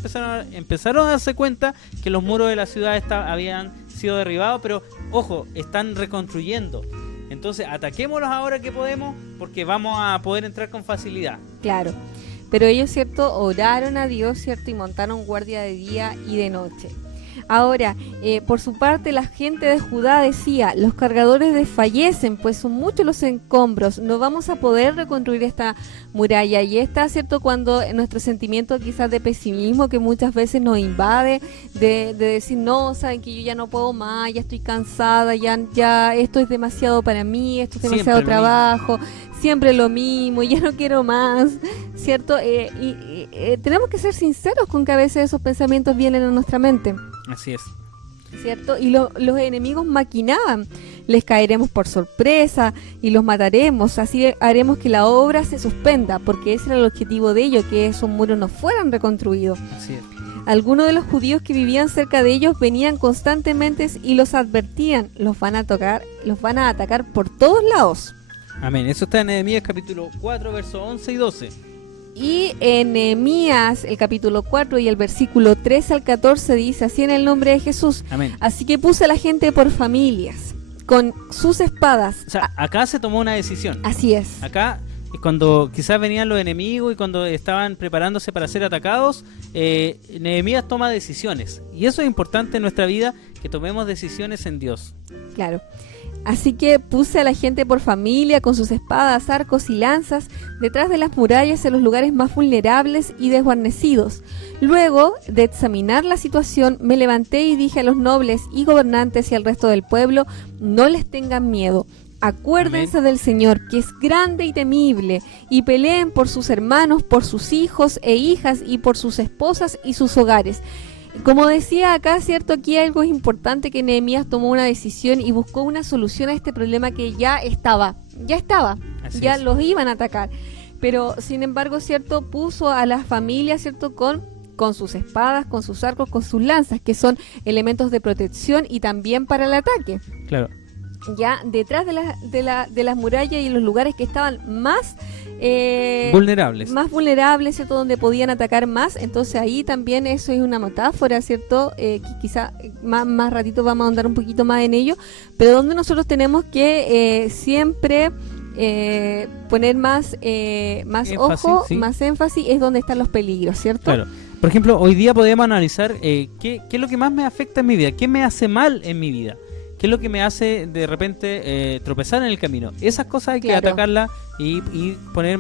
empezaron a darse cuenta que los muros de la ciudad habían sido derribados, pero ojo, están reconstruyendo. Entonces, ataquémoslos ahora que podemos, porque vamos a poder entrar con facilidad. Claro. Pero ellos, ¿cierto?, oraron a Dios, ¿cierto?, y montaron guardia de día y de noche. Ahora, por su parte, la gente de Judá decía: los cargadores desfallecen, pues son muchos los escombros, no vamos a poder reconstruir esta muralla. Y está, ¿cierto?, cuando nuestro sentimiento quizás de pesimismo que muchas veces nos invade, de decir: no, saben que yo ya no puedo más, ya estoy cansada, ya esto es demasiado para mí, esto es demasiado Siempre trabajo, siempre lo mismo, ya no quiero más, ¿cierto? Tenemos que ser sinceros con que a veces esos pensamientos vienen a nuestra mente. Así es. ¿Cierto? Y los enemigos maquinaban: les caeremos por sorpresa y los mataremos, así haremos que la obra se suspenda, porque ese era el objetivo de ellos, que esos muros no fueran reconstruidos. Así es. Algunos de los judíos que vivían cerca de ellos venían constantemente y los advertían: los van a atacar por todos lados. Amén. Eso está en Nehemías capítulo 4, versos 11 y 12. Y en Nehemías, el capítulo 4 y el versículo 13 al 14 dice: así en el nombre de Jesús. Amén. Así que puse a la gente por familias, con sus espadas. O sea, acá se tomó una decisión. Así es. Acá, cuando quizás venían los enemigos y cuando estaban preparándose para ser atacados, Nehemías toma decisiones. Y eso es importante en nuestra vida, que tomemos decisiones en Dios. Claro. Así que puse a la gente por familia, con sus espadas, arcos y lanzas, detrás de las murallas en los lugares más vulnerables y desguarnecidos. Luego de examinar la situación, me levanté y dije a los nobles y gobernantes y al resto del pueblo: no les tengan miedo. Acuérdense Amén. del Señor, que es grande y temible, y peleen por sus hermanos, por sus hijos e hijas, y por sus esposas y sus hogares. Como decía acá, cierto, aquí algo importante, que Nehemías tomó una decisión y buscó una solución a este problema que ya estaba, Así ya es. los iban a atacar. Pero sin embargo, cierto, puso a las familias, cierto, con sus espadas, con sus arcos, con sus lanzas, que son elementos de protección y también para el ataque. Claro. Ya detrás de las murallas y los lugares que estaban más vulnerables, ¿cierto? Donde podían atacar más. Entonces ahí también eso es una metáfora, ¿cierto? Que quizá más ratito vamos a andar un poquito más en ello, pero donde nosotros tenemos que siempre poner más Énfasis, ojo, sí. más énfasis, es donde están los peligros, ¿cierto? Claro. Por ejemplo, hoy día podemos analizar qué es lo que más me afecta en mi vida, qué me hace mal en mi vida, qué es lo que me hace de repente tropezar en el camino. Esas cosas hay que Claro. atacarlas y poner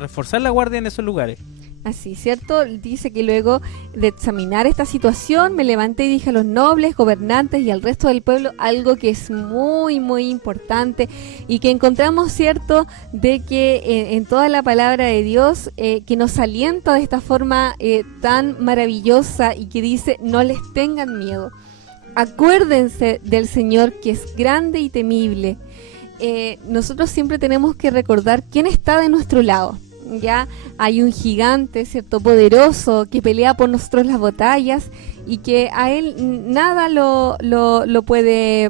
reforzar la guardia en esos lugares. Así, ¿cierto? Dice que luego de examinar esta situación, me levanté y dije a los nobles, gobernantes y al resto del pueblo algo que es muy, muy importante y que encontramos, ¿cierto?, de que en toda la palabra de Dios, que nos alienta de esta forma tan maravillosa y que dice: no les tengan miedo. Acuérdense del Señor, que es grande y temible. Nosotros siempre tenemos que recordar quién está de nuestro lado. Ya hay un gigante, ¿cierto?, poderoso, que pelea por nosotros las batallas y que a él nada lo puede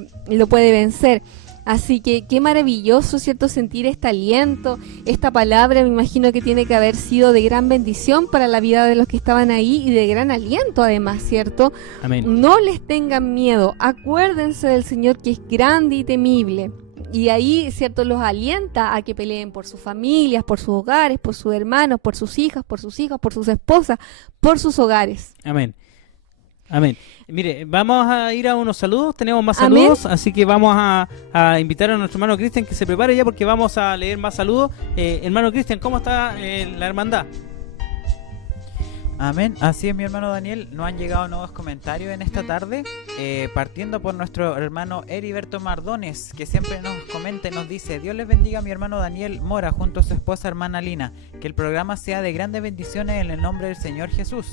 vencer. Así que qué maravilloso, ¿cierto?, sentir este aliento, esta palabra. Me imagino que tiene que haber sido de gran bendición para la vida de los que estaban ahí y de gran aliento además, ¿cierto? Amén. No les tengan miedo, acuérdense del Señor, que es grande y temible. Y ahí, ¿cierto?, los alienta a que peleen por sus familias, por sus hogares, por sus hermanos, por sus hijas, por sus hijos, por sus esposas, por sus hogares. Amén. Amén. Mire, vamos a ir a unos saludos, tenemos más Amén. saludos, así que vamos a invitar a nuestro hermano Cristian que se prepare ya, porque vamos a leer más saludos. Hermano Cristian, ¿cómo está la hermandad? Amén, así es, mi hermano Daniel. Nos han llegado nuevos comentarios en esta tarde, partiendo por nuestro hermano Heriberto Mardones, que siempre nos comenta y nos dice: Dios les bendiga a mi hermano Daniel Mora junto a su esposa hermana Lina, que el programa sea de grandes bendiciones en el nombre del Señor Jesús.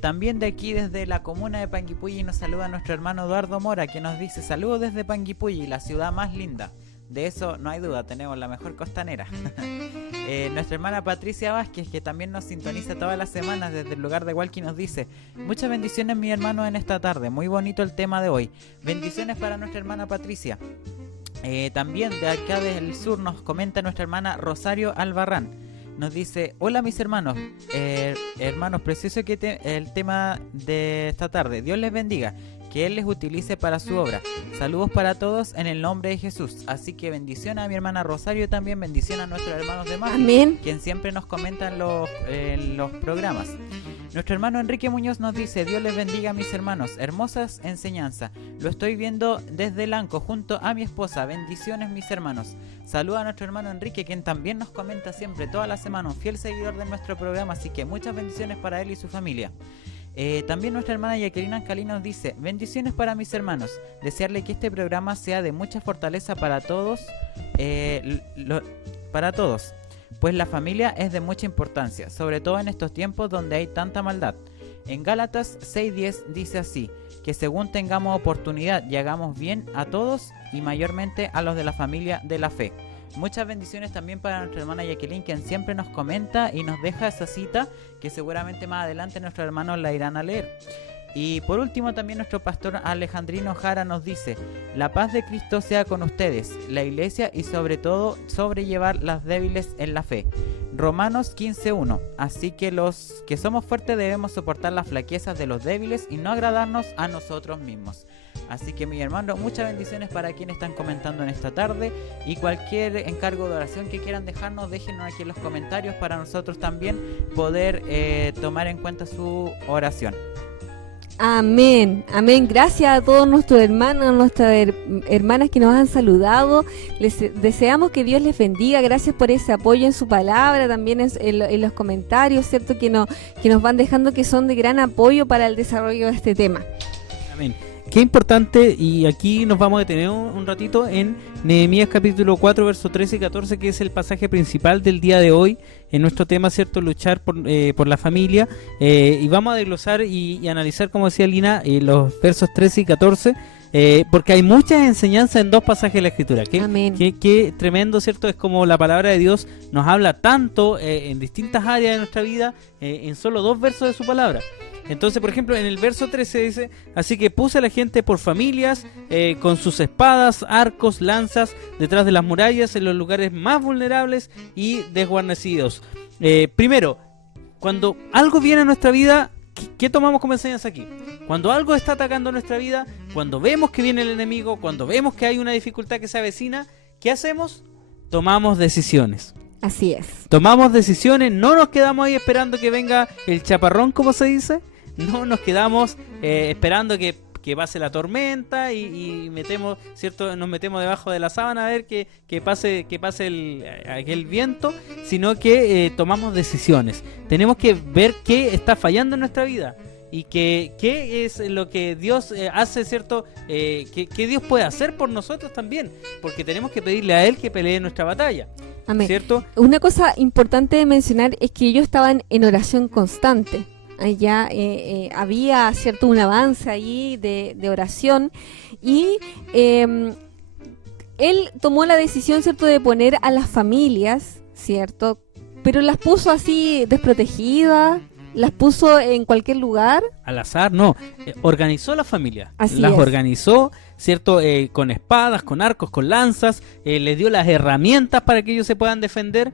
También de aquí, desde la comuna de Panguipulli, nos saluda nuestro hermano Eduardo Mora, que nos dice: saludos desde Panguipulli, la ciudad más linda. De eso no hay duda, tenemos la mejor costanera. Nuestra hermana Patricia Vázquez, que también nos sintoniza todas las semanas desde el lugar de Hualqui, nos dice: muchas bendiciones, mi hermano, en esta tarde, muy bonito el tema de hoy. Bendiciones para nuestra hermana Patricia. También de acá del sur nos comenta nuestra hermana Rosario Albarrán. Nos dice: hola mis hermanos, hermanos, precioso que el tema de esta tarde. Dios les bendiga, que Él les utilice para su obra. Saludos para todos en el nombre de Jesús. Así que bendición a mi hermana Rosario, también bendición a nuestros hermanos de Mafia, Amén. quien siempre nos comentan los programas. Nuestro hermano Enrique Muñoz nos dice: Dios les bendiga, mis hermanos, hermosas enseñanzas. Lo estoy viendo desde Lanco junto a mi esposa. Bendiciones, mis hermanos. Saluda a nuestro hermano Enrique, quien también nos comenta siempre, toda la semana, un fiel seguidor de nuestro programa, así que muchas bendiciones para él y su familia. También nuestra hermana Jacqueline Ancalí nos dice: bendiciones para mis hermanos, desearle que este programa sea de mucha fortaleza para todos, pues la familia es de mucha importancia, sobre todo en estos tiempos donde hay tanta maldad. En Gálatas 6:10 dice así: que según tengamos oportunidad y hagamos bien a todos y mayormente a los de la familia de la fe. Muchas bendiciones también para nuestra hermana Jacqueline, quien siempre nos comenta y nos deja esa cita que seguramente más adelante nuestros hermanos la irán a leer. Y por último, también nuestro pastor Alejandrino Jara nos dice: la paz de Cristo sea con ustedes, la iglesia, y sobre todo sobrellevar las débiles en la fe. Romanos 15:1. Así que los que somos fuertes debemos soportar las flaquezas de los débiles y no agradarnos a nosotros mismos. Así que, mi hermano, muchas bendiciones para quienes están comentando en esta tarde, y cualquier encargo de oración que quieran dejarnos, déjenos aquí en los comentarios para nosotros también poder tomar en cuenta su oración. Amén, amén. Gracias a todos nuestros hermanos, nuestras hermanas que nos han saludado. Les deseamos que Dios les bendiga. Gracias por ese apoyo en su palabra, también en los comentarios, ¿cierto? Que nos van dejando, que son de gran apoyo para el desarrollo de este tema. Amén. Qué importante, y aquí nos vamos a detener un ratito en Nehemías capítulo 4, versos 13 y 14, que es el pasaje principal del día de hoy, en nuestro tema, ¿cierto? Luchar por la familia, y vamos a desglosar y analizar, como decía Lina, los versos 13 y 14, porque hay muchas enseñanzas en dos pasajes de la Escritura. Qué tremendo, ¿cierto? Es como la palabra de Dios nos habla tanto en distintas áreas de nuestra vida, en solo dos versos de su palabra. Entonces, por ejemplo, en el verso 13 dice: así que puse a la gente por familias, con sus espadas, arcos, lanzas, detrás de las murallas, en los lugares más vulnerables y desguarnecidos. Primero, cuando algo viene a nuestra vida, ¿qué tomamos como enseñanza aquí? Cuando algo está atacando nuestra vida, cuando vemos que viene el enemigo, cuando vemos que hay una dificultad que se avecina, ¿qué hacemos? Tomamos decisiones. Así es. Tomamos decisiones, no nos quedamos ahí esperando que venga el chaparrón, como se dice. No nos quedamos esperando que pase la tormenta y metemos, ¿cierto? Nos metemos debajo de la sábana a ver que pase aquel viento, sino que tomamos decisiones. Tenemos que ver qué está fallando en nuestra vida y qué es lo que Dios hace, ¿cierto? Qué Dios puede hacer por nosotros también, porque tenemos que pedirle a Él que pelee nuestra batalla. Amén. ¿Cierto? Una cosa importante de mencionar es que ellos estaban en oración constante. Allá había, ¿cierto?, un avance ahí de oración, y él tomó la decisión, ¿cierto?, de poner a las familias, ¿cierto?, pero las puso así desprotegidas, las puso en cualquier lugar. Al azar, no. Organizó la familia. Así las es. Organizó, ¿cierto? Con espadas, con arcos, con lanzas. Les dio las herramientas para que ellos se puedan defender.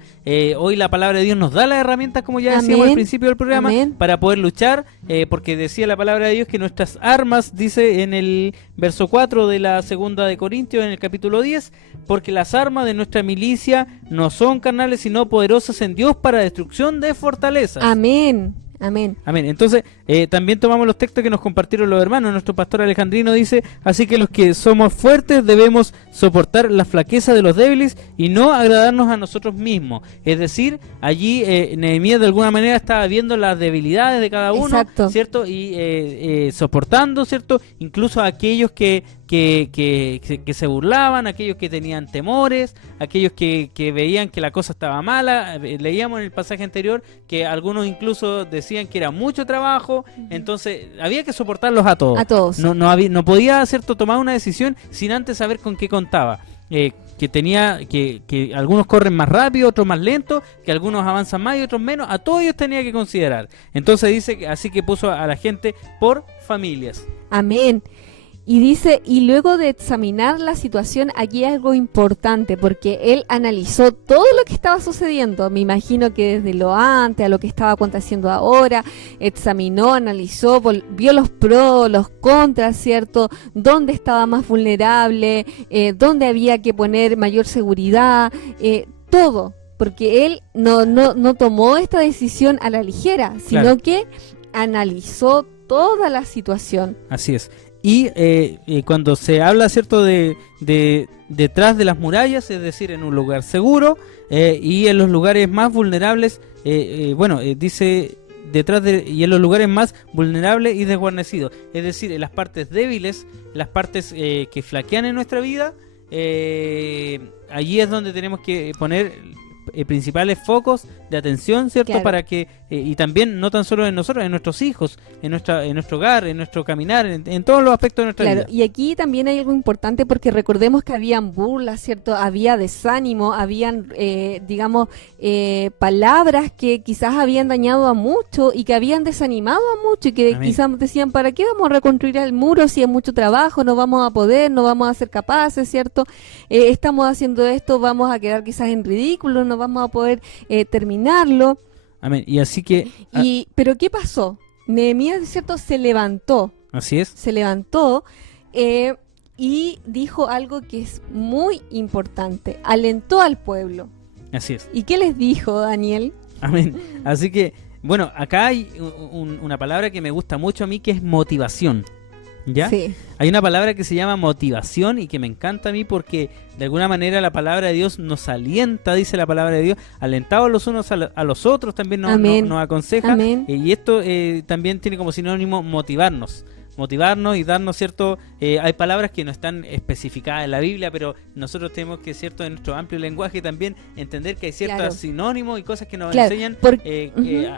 Hoy la palabra de Dios nos da las herramientas, como ya decíamos al principio del programa, Amén. para poder luchar. Porque decía la palabra de Dios que nuestras armas, dice en el verso 4 de la segunda de Corintios, en el capítulo 10, porque las armas de nuestra milicia no son carnales, sino poderosas en Dios para destrucción de fortalezas. Amén. Amén. Amén. Entonces, también tomamos los textos que nos compartieron los hermanos. Nuestro pastor Alejandrino dice: así que los que somos fuertes debemos soportar la flaqueza de los débiles y no agradarnos a nosotros mismos. Es decir, allí Nehemías de alguna manera estaba viendo las debilidades de cada uno. Exacto. ¿Cierto? Y soportando, ¿cierto? Incluso a aquellos que se burlaban, aquellos que tenían temores, aquellos que veían que la cosa estaba mala. Leíamos en el pasaje anterior que algunos incluso decían que era mucho trabajo, entonces había que soportarlos a todos. A todos. No podía, ¿cierto?, tomar una decisión sin antes saber con qué contaba. Que tenía que algunos corren más rápido, otros más lento, que algunos avanzan más y otros menos. A todos ellos tenía que considerar. Entonces dice que así que puso a la gente por familias. Amén. Y dice, y luego de examinar la situación, aquí hay algo importante, porque él analizó todo lo que estaba sucediendo. Me imagino que desde lo antes a lo que estaba aconteciendo ahora, examinó, analizó, vio los pros, los contras, ¿cierto? Dónde estaba más vulnerable, dónde había que poner mayor seguridad, todo. Porque él no tomó esta decisión a la ligera, sino Claro. que analizó toda la situación. Así es. Y cuando se habla, ¿cierto?, de detrás de las murallas, es decir, en un lugar seguro, y en los lugares más vulnerables, dice detrás y en los lugares más vulnerables y desguarnecidos, es decir, en las partes débiles, las partes que flaquean en nuestra vida, allí es donde tenemos que poner principales focos de atención, ¿cierto? Claro. Para que, y también no tan solo en nosotros, en nuestros hijos, en nuestro hogar, en nuestro caminar, en todos los aspectos de nuestra Claro, vida. y aquí también hay algo importante porque recordemos que habían burlas, ¿cierto? Había desánimo, habían, palabras que quizás habían dañado a muchos y que habían desanimado a muchos y que Amén. quizás decían, ¿para qué vamos a reconstruir el muro si es mucho trabajo? No vamos a poder, no vamos a ser capaces, ¿cierto? Estamos haciendo esto, vamos a quedar quizás en ridículo, no vamos a poder terminarlo. Amén. Y así que... Pero ¿qué pasó? Nehemías, ¿cierto? Se levantó. Así es. Se levantó y dijo algo que es muy importante. Alentó al pueblo. Así es. ¿Y qué les dijo, Daniel? Amén. Así que Bueno, acá hay una palabra que me gusta mucho a mí, que es motivación. ¿Ya? Sí. Hay una palabra que se llama motivación y que me encanta a mí porque de alguna manera la palabra de Dios nos alienta, dice la palabra de Dios, alentados los unos a los otros, también nos aconseja. Amén. Y esto también tiene como sinónimo motivarnos y darnos, ¿cierto? Hay palabras que no están especificadas en la Biblia, pero nosotros tenemos que, ¿cierto? En nuestro amplio lenguaje también entender que hay ciertos sinónimos y cosas que nos enseñan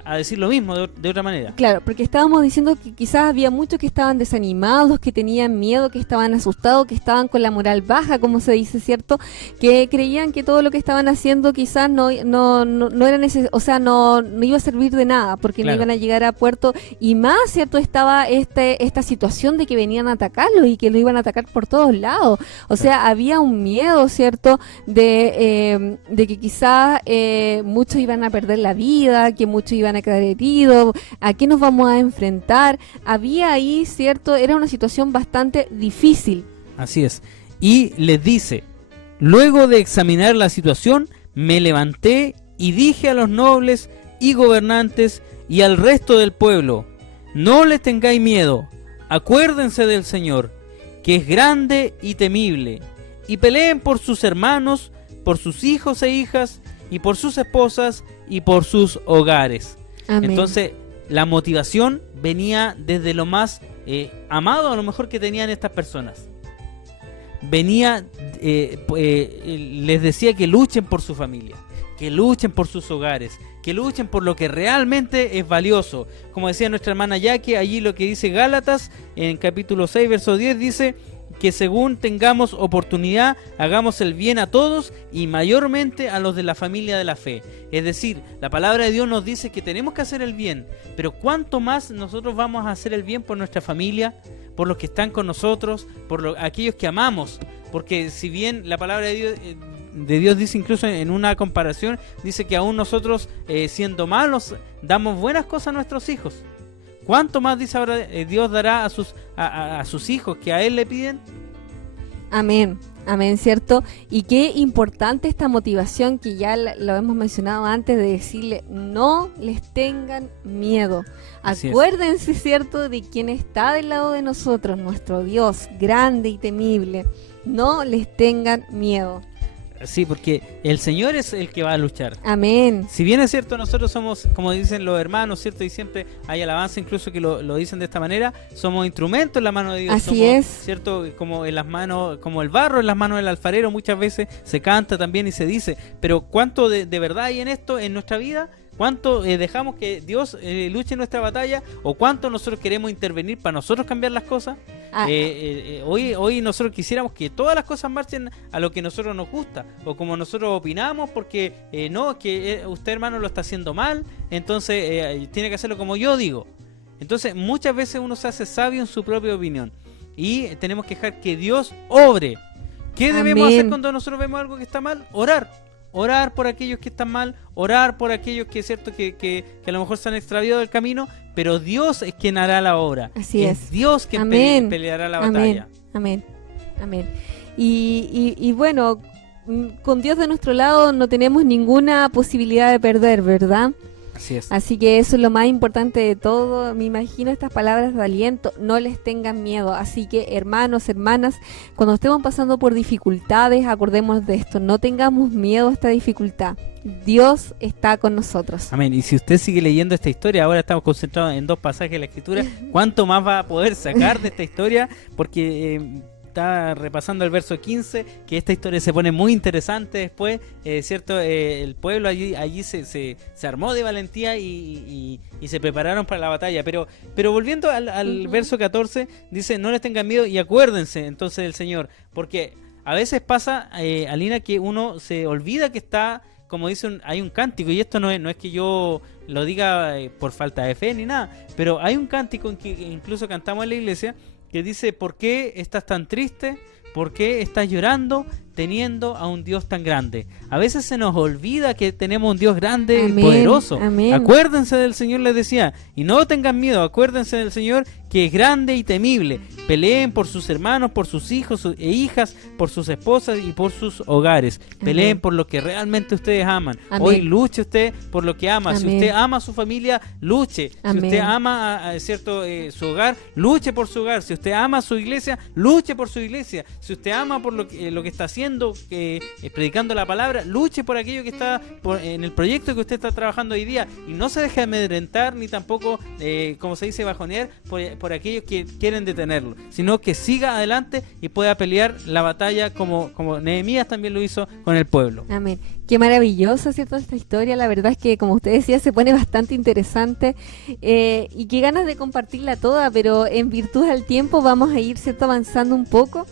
a decir lo mismo de otra manera. Claro, porque estábamos diciendo que quizás había muchos que estaban desanimados, que tenían miedo, que estaban asustados, que estaban con la moral baja, como se dice, ¿cierto? Que creían que todo lo que estaban haciendo quizás no era necesario, o sea, no iba a servir de nada, porque no iban a llegar a puerto, y más, ¿cierto? Estaba esta situación de que venían a atacarlos y que lo iban a atacar por todos lados. O sea, había un miedo, ¿cierto? De que quizás muchos iban a perder la vida, que muchos iban a quedar heridos, a qué nos vamos a enfrentar. Había ahí, ¿cierto? Era una situación bastante difícil. Así es. Y les dice, luego de examinar la situación, me levanté y dije a los nobles y gobernantes y al resto del pueblo, no les tengáis miedo, acuérdense del Señor, que es grande y temible, y peleen por sus hermanos, por sus hijos e hijas, y por sus esposas, y por sus hogares. Amén. Entonces, la motivación venía desde lo más amado a lo mejor que tenían estas personas. Venía, les decía que luchen por su familia, que luchen por sus hogares, que luchen por lo que realmente es valioso. Como decía nuestra hermana Jackie, allí lo que dice Gálatas, en capítulo 6, verso 10, dice que según tengamos oportunidad, hagamos el bien a todos y mayormente a los de la familia de la fe. Es decir, la palabra de Dios nos dice que tenemos que hacer el bien, pero ¿cuánto más nosotros vamos a hacer el bien por nuestra familia, por los que están con nosotros, por aquellos que amamos? Porque si bien la palabra de Dios dice, incluso en una comparación, dice que aún nosotros, siendo malos, damos buenas cosas a nuestros hijos. ¿Cuánto más, dice ahora, Dios dará a sus hijos que a Él le piden? Amén, amén, ¿cierto? Y qué importante esta motivación que ya lo hemos mencionado antes, de decirle, no les tengan miedo. Acuérdense, ¿cierto?, de quien está del lado de nosotros, nuestro Dios, grande y temible. No les tengan miedo. Sí, porque el Señor es el que va a luchar. Amén. Si bien es cierto, nosotros somos, como dicen los hermanos, ¿cierto? Y siempre hay alabanza, incluso que lo dicen de esta manera, somos instrumentos en la mano de Dios. Así somos, es. ¿cierto? Como en las manos, como el barro en las manos del alfarero, muchas veces se canta también y se dice. Pero ¿cuánto de verdad hay en esto, en nuestra vida? ¿Cuánto dejamos que Dios luche nuestra batalla? ¿O cuánto nosotros queremos intervenir para nosotros cambiar las cosas? Hoy nosotros quisiéramos que todas las cosas marchen a lo que a nosotros nos gusta, o como nosotros opinamos, porque usted, hermano, lo está haciendo mal, entonces tiene que hacerlo como yo digo. Entonces muchas veces uno se hace sabio en su propia opinión y tenemos que dejar que Dios obre. ¿Qué debemos hacer cuando nosotros vemos algo que está mal? Orar por aquellos que están mal, orar por aquellos que es cierto que a lo mejor se han extraviado del camino, pero Dios es quien hará la obra. Así es. Dios quien peleará la batalla. Amén. Y bueno, con Dios de nuestro lado no tenemos ninguna posibilidad de perder, ¿verdad? Así es. Así que eso es lo más importante de todo. Me imagino estas palabras de aliento, no les tengan miedo. Así que, hermanos, hermanas, cuando estemos pasando por dificultades, acordémonos de esto, no tengamos miedo a esta dificultad. Dios está con nosotros. Amén. Y si usted sigue leyendo esta historia, ahora estamos concentrados en 2 pasajes de la Escritura, ¿cuánto más va a poder sacar de esta historia? Porque está repasando el verso 15, que esta historia se pone muy interesante después, ¿cierto? El pueblo allí se armó de valentía y se prepararon para la batalla. Pero volviendo al verso 14, dice, no les tengan miedo y acuérdense entonces del Señor. Porque a veces pasa, Alina, que uno se olvida que está, como dicen, hay un cántico, y esto no es que yo lo diga por falta de fe ni nada, pero hay un cántico en que incluso cantamos en la iglesia, que dice, ¿por qué estás tan triste? ¿Por qué estás llorando? teniendo a un Dios tan grande. A veces se nos olvida que tenemos un Dios grande y Amén, poderoso. amén. Acuérdense del Señor, les decía, y no tengan miedo, acuérdense del Señor que es grande y temible. Peleen por sus hermanos, por sus hijos e hijas, por sus esposas y por sus hogares. Peleen Amén. por lo que realmente ustedes aman. Amén. Hoy luche usted por lo que ama. Si Amén. usted ama a su familia, luche. Amén. Si usted ama su hogar, luche por su hogar. Si usted ama a su iglesia, luche por su iglesia. Si usted ama por lo que está haciendo, predicando la palabra, luche por aquello que está en el proyecto que usted está trabajando hoy día. Y no se deje amedrentar ni tampoco, como se dice, bajonear por aquellos que quieren detenerlo, sino que siga adelante y pueda pelear la batalla como Nehemías también lo hizo con el pueblo. Amén. Qué maravillosa, ¿cierto? Esta historia, la verdad es que, como usted decía, se pone bastante interesante y qué ganas de compartirla toda, pero en virtud del tiempo vamos a ir, ¿cierto?, avanzando un poco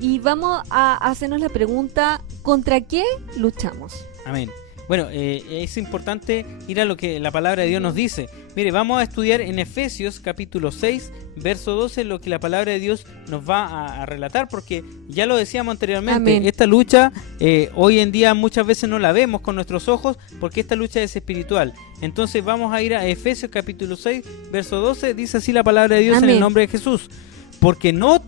y vamos a hacernos la pregunta, ¿contra qué luchamos? Amén. Bueno, es importante ir a lo que la palabra de Dios nos dice. Mire, vamos a estudiar en Efesios capítulo 6, verso 12, lo que la palabra de Dios nos va a relatar, porque ya lo decíamos anteriormente, Amén. esta lucha hoy en día muchas veces no la vemos con nuestros ojos, porque esta lucha es espiritual. Entonces vamos a ir a Efesios capítulo 6, verso 12, dice así la palabra de Dios. Amén. En el nombre de Jesús. Porque no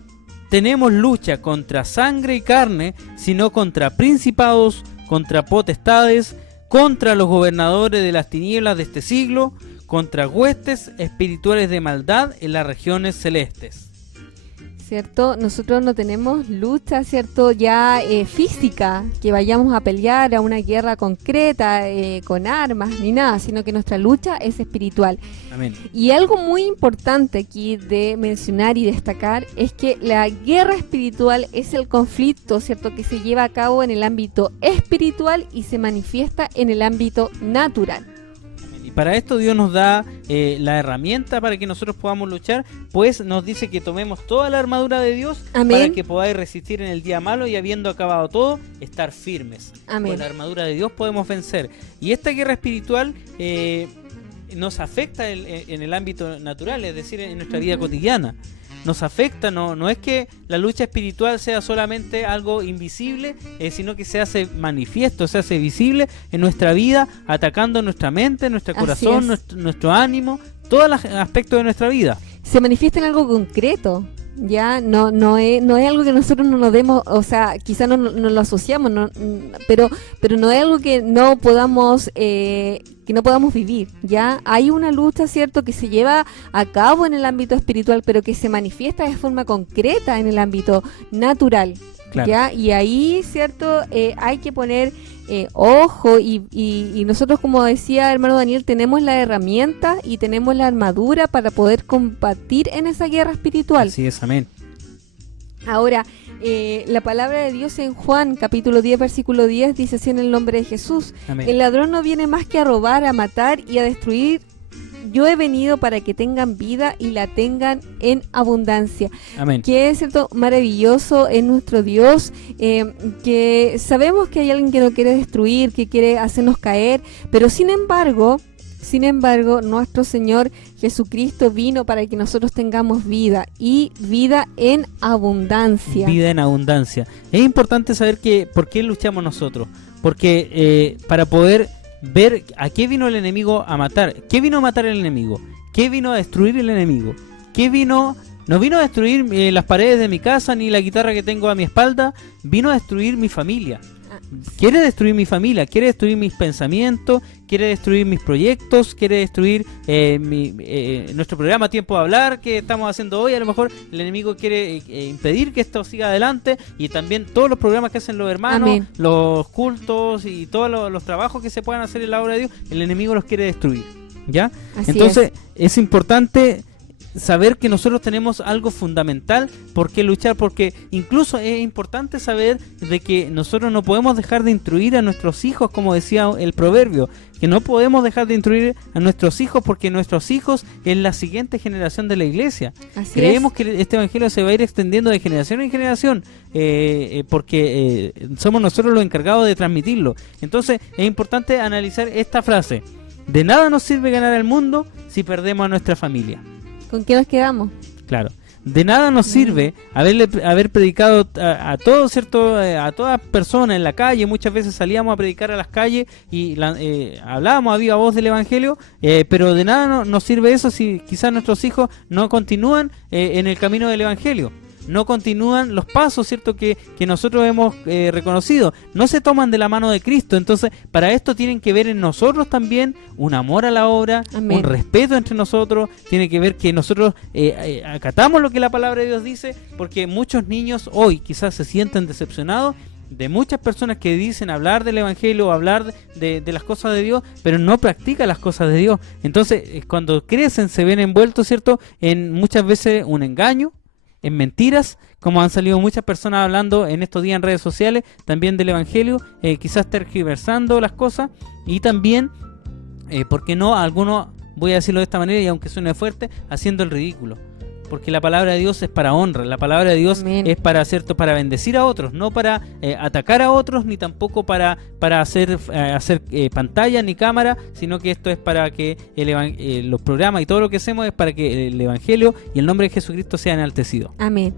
tenemos lucha contra sangre y carne, sino contra principados, contra potestades, contra los gobernadores de las tinieblas de este siglo, contra huestes espirituales de maldad en las regiones celestes. ¿Cierto? Nosotros no tenemos lucha, ¿cierto?, ya física, que vayamos a pelear a una guerra concreta, con armas, ni nada, sino que nuestra lucha es espiritual. Amén. Y algo muy importante aquí de mencionar y destacar es que la guerra espiritual es el conflicto, ¿cierto?, que se lleva a cabo en el ámbito espiritual y se manifiesta en el ámbito natural. Y para esto Dios nos da la herramienta para que nosotros podamos luchar, pues nos dice que tomemos toda la armadura de Dios. Amén. Para que podáis resistir en el día malo y habiendo acabado todo, estar firmes. Amén. Con la armadura de Dios podemos vencer. Y esta guerra espiritual nos afecta en el ámbito natural, es decir, en nuestra vida cotidiana. Nos afecta, no es que la lucha espiritual sea solamente algo invisible, sino que se hace manifiesto, se hace visible en nuestra vida, atacando nuestra mente, nuestro Así corazón, es. nuestro ánimo, todos los aspectos de nuestra vida. Se manifiesta en algo concreto, ya no es algo que nosotros no nos demos, o sea, quizás no lo asociamos, pero no es algo que no podamos vivir. Ya hay una lucha, cierto, que se lleva a cabo en el ámbito espiritual, pero que se manifiesta de forma concreta en el ámbito natural. Claro. ¿Ya? Y ahí, cierto, hay que poner ojo y nosotros, como decía hermano Daniel, tenemos la herramienta y tenemos la armadura para poder combatir en esa guerra espiritual. Así es, amén. Ahora, la palabra de Dios en Juan capítulo 10 versículo 10 dice así en el nombre de Jesús: Amén. el ladrón no viene más que a robar, a matar y a destruir. Yo he venido para que tengan vida y la tengan en abundancia. Amén. Que es, cierto, maravilloso en nuestro Dios, que sabemos que hay alguien que nos quiere destruir, que quiere hacernos caer, pero sin embargo, nuestro Señor Jesucristo vino para que nosotros tengamos vida y vida en abundancia. Vida en abundancia. Es importante saber por qué luchamos nosotros, porque para poder ver a qué vino el enemigo a matar. ¿Qué vino a matar el enemigo? ¿Qué vino a destruir el enemigo? No vino a destruir las paredes de mi casa ni la guitarra que tengo a mi espalda, vino a destruir mi familia. Quiere destruir mi familia, quiere destruir mis pensamientos, quiere destruir mis proyectos, quiere destruir nuestro programa Tiempo de Hablar que estamos haciendo hoy. A lo mejor el enemigo quiere impedir que esto siga adelante, y también todos los programas que hacen los hermanos, Amén. los cultos y todos los trabajos que se puedan hacer en la obra de Dios, el enemigo los quiere destruir, ¿ya? Así Entonces es importante saber que nosotros tenemos algo fundamental por qué luchar, porque incluso es importante saber de que nosotros no podemos dejar de instruir a nuestros hijos, como decía el proverbio, que no podemos dejar de instruir a nuestros hijos, porque nuestros hijos es la siguiente generación de la iglesia. Así Creemos es. que este evangelio se va a ir extendiendo de generación en generación, porque somos nosotros los encargados de transmitirlo. Entonces es importante analizar esta frase: de nada nos sirve ganar el mundo si perdemos a nuestra familia. ¿Con qué nos quedamos? Claro, De nada nos sirve haber predicado a todos, ¿cierto? A todas personas en la calle. Muchas veces salíamos a predicar a las calles y hablábamos a viva voz del Evangelio, pero de nada nos sirve eso si quizás nuestros hijos no continúan en el camino del Evangelio. No continúan los pasos, ¿cierto?, que nosotros hemos reconocido. No se toman de la mano de Cristo. Entonces, para esto tienen que ver en nosotros también un amor a la obra, Amén. un respeto entre nosotros. Tiene que ver que nosotros acatamos lo que la palabra de Dios dice, porque muchos niños hoy quizás se sienten decepcionados de muchas personas que dicen hablar del Evangelio, hablar de las cosas de Dios, pero no practican las cosas de Dios. Entonces, cuando crecen se ven envueltos, ¿cierto?, en muchas veces un engaño, en mentiras, como han salido muchas personas hablando en estos días en redes sociales, también del Evangelio, quizás tergiversando las cosas, y también, ¿por qué no? Algunos, voy a decirlo de esta manera, y aunque suene fuerte, haciendo el ridículo. Porque la palabra de Dios es para honra, la palabra de Dios Amén. es para, ¿cierto?, para bendecir a otros, no para atacar a otros, ni tampoco para hacer pantalla ni cámara, sino que esto es para que los programas y todo lo que hacemos es para que el Evangelio y el nombre de Jesucristo sea enaltecido. Amén.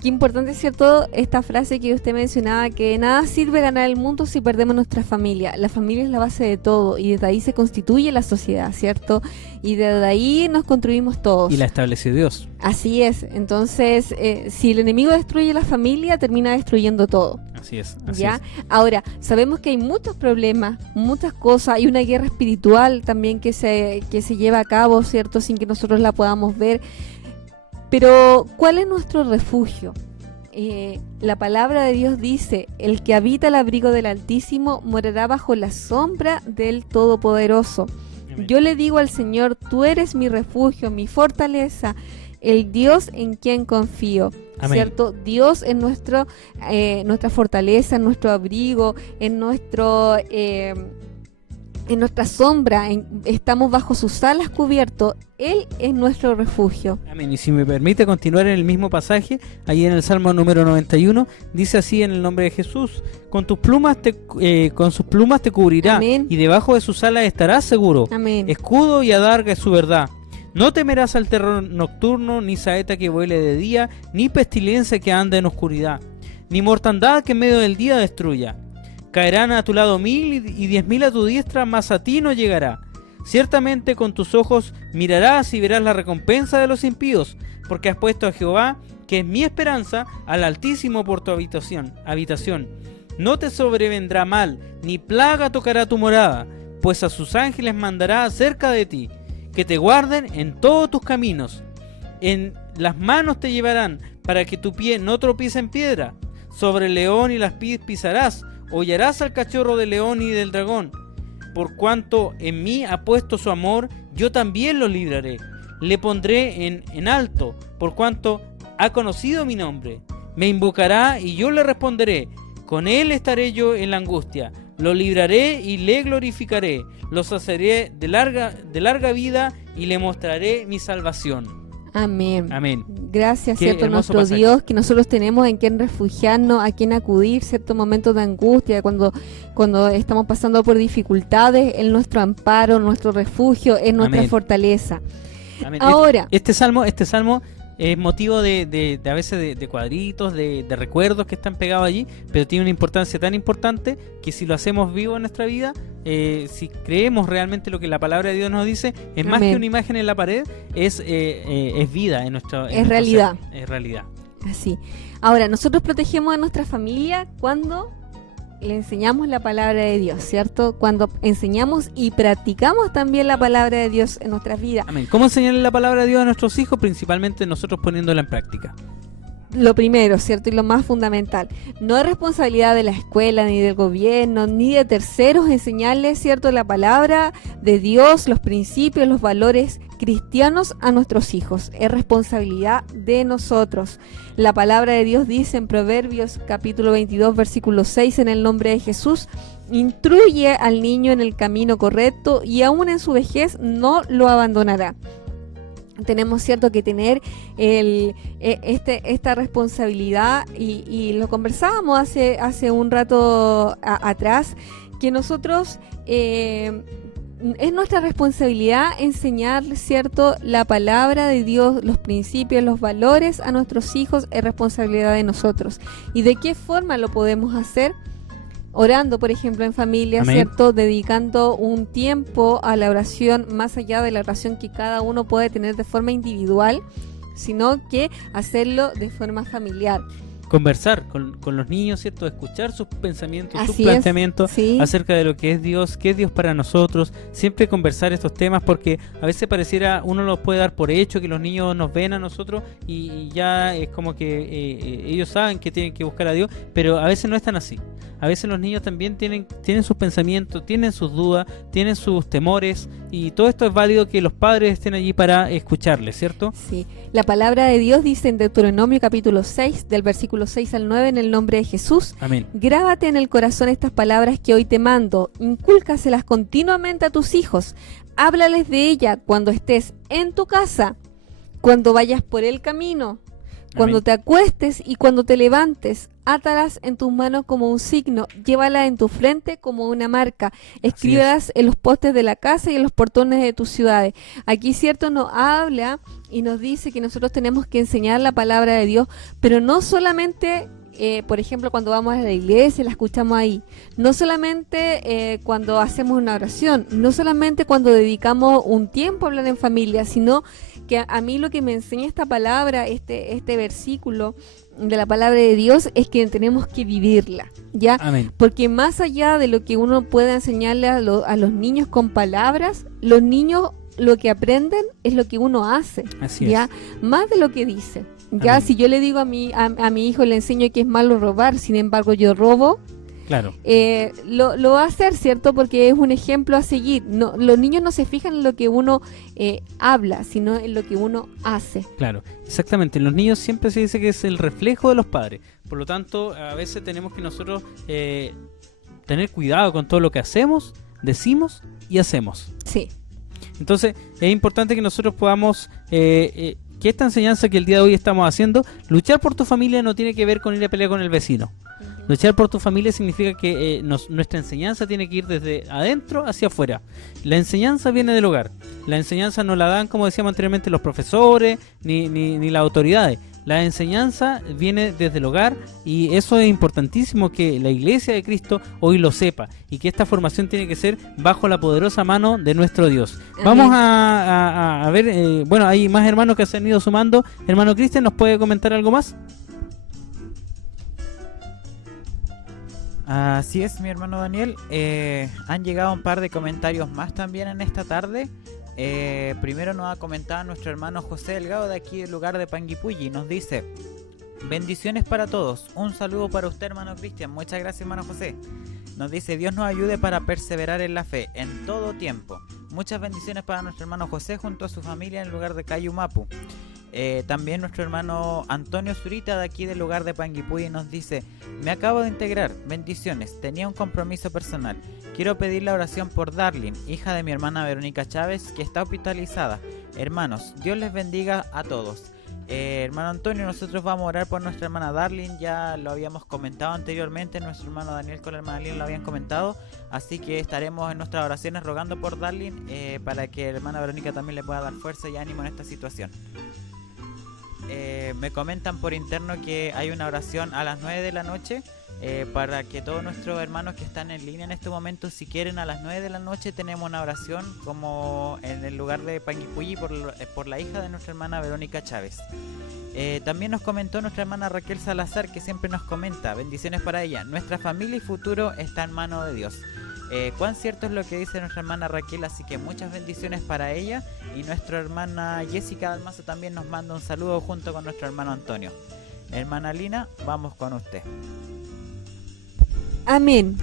Qué importante es, ¿cierto?, esta frase que usted mencionaba, que de nada sirve ganar el mundo si perdemos nuestra familia. La familia es la base de todo y desde ahí se constituye la sociedad, ¿cierto? Y desde ahí nos construimos todos. Y la estableció Dios. Así es. Entonces, si el enemigo destruye la familia, termina destruyendo todo. Así es. ¿Ya? Ahora, sabemos que hay muchos problemas, muchas cosas, hay una guerra espiritual también que se lleva a cabo, ¿cierto?, sin que nosotros la podamos ver. Pero, ¿cuál es nuestro refugio? La palabra de Dios dice: el que habita el abrigo del Altísimo morará bajo la sombra del Todopoderoso. Amén. Yo le digo al Señor: tú eres mi refugio, mi fortaleza, el Dios en quien confío. Amén. ¿Cierto? Dios es nuestra fortaleza, en nuestro abrigo, en nuestra sombra, estamos bajo sus alas cubiertos. Él es nuestro refugio. Amén. Y si me permite continuar en el mismo pasaje, ahí en el Salmo número 91, dice así en el nombre de Jesús: con sus plumas te cubrirá. Amén. Y debajo de sus alas estarás seguro. Amén. Escudo y adarga es su verdad. No temerás al terror nocturno, ni saeta que vuele de día, ni pestilencia que anda en oscuridad, ni mortandad que en medio del día destruya. Caerán a tu lado 1000 y 10.000 a tu diestra, mas a ti no llegará. Ciertamente con tus ojos mirarás y verás la recompensa de los impíos, porque has puesto a Jehová, que es mi esperanza, al Altísimo por tu habitación. No te sobrevendrá mal, ni plaga tocará tu morada, pues a sus ángeles mandará acerca de ti, que te guarden en todos tus caminos. En las manos te llevarán, para que tu pie no tropiece en piedra. Sobre el león y las pisarás, hollarás al cachorro del león y del dragón. Por cuanto en mí ha puesto su amor, yo también lo libraré. Le pondré en alto, por cuanto ha conocido mi nombre. Me invocará y yo le responderé. Con él estaré yo en la angustia. Lo libraré y le glorificaré. Lo saciaré de larga vida y le mostraré mi salvación. Amén. Amén. Gracias, Qué ¿cierto?, hermoso nuestro pasaje. Dios, que nosotros tenemos en quien refugiarnos, a quien acudir, ciertos momentos de angustia, cuando estamos pasando por dificultades, en nuestro amparo, nuestro refugio, en nuestra Amén. fortaleza. Amén. Ahora, Este salmo es motivo de a veces de cuadritos, de recuerdos que están pegados allí, pero tiene una importancia tan importante que si lo hacemos vivo en nuestra vida, si creemos realmente lo que la palabra de Dios nos dice, es más Amén. que una imagen en la pared, es vida en nuestro Es realidad. ser. Es realidad. así. Ahora, nosotros protegemos a nuestra familia cuando le enseñamos la palabra de Dios, ¿cierto? Cuando enseñamos y practicamos también la palabra de Dios en nuestras vidas. Amén. ¿Cómo enseñarle la palabra de Dios a nuestros hijos? Principalmente nosotros poniéndola en práctica. Lo primero, ¿cierto? Y lo más fundamental. No es responsabilidad de la escuela, ni del gobierno, ni de terceros enseñarles, ¿cierto?, la palabra de Dios, los principios, los valores cristianos a nuestros hijos. Es responsabilidad de nosotros. La palabra de Dios dice en Proverbios capítulo 22, versículo 6, en el nombre de Jesús: instruye al niño en el camino correcto y aún en su vejez no lo abandonará. Tenemos, cierto, que tener esta responsabilidad y lo conversábamos hace un rato atrás, que nosotros es nuestra responsabilidad enseñar, ¿cierto?, la palabra de Dios, los principios, los valores a nuestros hijos. Es responsabilidad de nosotros. ¿Y de qué forma lo podemos hacer? Orando, por ejemplo, en familia, Amén. ¿cierto? Dedicando un tiempo a la oración, más allá de la oración que cada uno puede tener de forma individual, sino que hacerlo de forma familiar. Conversar con los niños, ¿cierto? Escuchar sus pensamientos, sus Así es, planteamientos sí. acerca de lo que es Dios, qué es Dios para nosotros. Siempre conversar estos temas, porque a veces pareciera, uno los puede dar por hecho, que los niños nos ven a nosotros y ya es como que ellos saben que tienen que buscar a Dios, pero a veces no es tan así. A veces los niños también tienen sus pensamientos, tienen sus dudas, tienen sus temores, y todo esto es válido que los padres estén allí para escucharles, ¿cierto? Sí, la palabra de Dios dice en Deuteronomio capítulo 6, del versículo 6 al 9, en el nombre de Jesús: Amén. grábate en el corazón estas palabras que hoy te mando, incúlcaselas continuamente a tus hijos, háblales de ella cuando estés en tu casa, cuando vayas por el camino, cuando Amén. te acuestes y cuando te levantes. Átalas en tus manos como un signo, llévalas en tu frente como una marca, escríbelas en los postes de la casa y en los portones de tus ciudades. Aquí, cierto, nos habla y nos dice que nosotros tenemos que enseñar la palabra de Dios, pero no solamente, por ejemplo, cuando vamos a la iglesia, la escuchamos ahí, no solamente cuando hacemos una oración, no solamente cuando dedicamos un tiempo a hablar en familia, sino que a mí lo que me enseña esta palabra, este versículo de la palabra de Dios, es que tenemos que vivirla, ¿ya? Amén. Porque más allá de lo que uno pueda enseñarle a los niños con palabras, los niños lo que aprenden es lo que uno hace, Así ¿ya? Más de lo que dice, ¿ya? Amén. Si yo le digo a mi hijo, le enseño que es malo robar, sin embargo yo robo, Claro. lo va a hacer, ¿cierto? Porque es un ejemplo a seguir. No, los niños no se fijan en lo que uno habla, sino en lo que uno hace. Claro, exactamente. En los niños siempre se dice que es el reflejo de los padres. Por lo tanto, a veces tenemos que nosotros tener cuidado con todo lo que hacemos, decimos y hacemos. Sí. Entonces, es importante que nosotros podamos, que esta enseñanza que el día de hoy estamos haciendo, luchar por tu familia no tiene que ver con ir a pelear con el vecino. Luchar por tu familia significa que nuestra enseñanza tiene que ir desde adentro hacia afuera. La enseñanza viene del hogar. La enseñanza no la dan, como decíamos anteriormente, los profesores ni las autoridades. La enseñanza viene desde el hogar, y eso es importantísimo que la Iglesia de Cristo hoy lo sepa, y que esta formación tiene que ser bajo la poderosa mano de nuestro Dios. Amén. Vamos a ver, bueno, hay más hermanos que se han ido sumando. Hermano Cristian, ¿nos puede comentar algo más? Así es, mi hermano Daniel. Han llegado un par de comentarios más también en esta tarde. Primero nos ha comentado nuestro hermano José Delgado, de aquí del lugar de Panguipulli. Nos dice: bendiciones para todos. Un saludo para usted, hermano Cristian. Muchas gracias, hermano José. Nos dice: Dios nos ayude para perseverar en la fe en todo tiempo. Muchas bendiciones para nuestro hermano José junto a su familia en el lugar de Cayumapu. También nuestro hermano Antonio Zurita, de aquí del lugar de Panguipulli, nos dice: me acabo de integrar, bendiciones, tenía un compromiso personal, quiero pedir la oración por Darlene, hija de mi hermana Verónica Chávez, que está hospitalizada. Hermanos, Dios les bendiga a todos. Hermano Antonio, nosotros vamos a orar por nuestra hermana Darlene, ya lo habíamos comentado anteriormente, nuestro hermano Daniel con la hermana Lina lo habían comentado, así que estaremos en nuestras oraciones rogando por Darlene, para que la hermana Verónica también le pueda dar fuerza y ánimo en esta situación. Me comentan por interno que hay una oración a las 9 de la noche, para que todos nuestros hermanos que están en línea en este momento, si quieren, a las 9 de la noche tenemos una oración como en el lugar de Panguipulli por la hija de nuestra hermana Verónica Chávez. También nos comentó nuestra hermana Raquel Salazar, que siempre nos comenta: bendiciones para ella, nuestra familia y futuro está en manos de Dios. Cuán cierto es lo que dice nuestra hermana Raquel, así que muchas bendiciones para ella. Y nuestra hermana Jessica Dalmazo también nos manda un saludo junto con nuestro hermano Antonio. Hermana Lina, vamos con usted. Amén.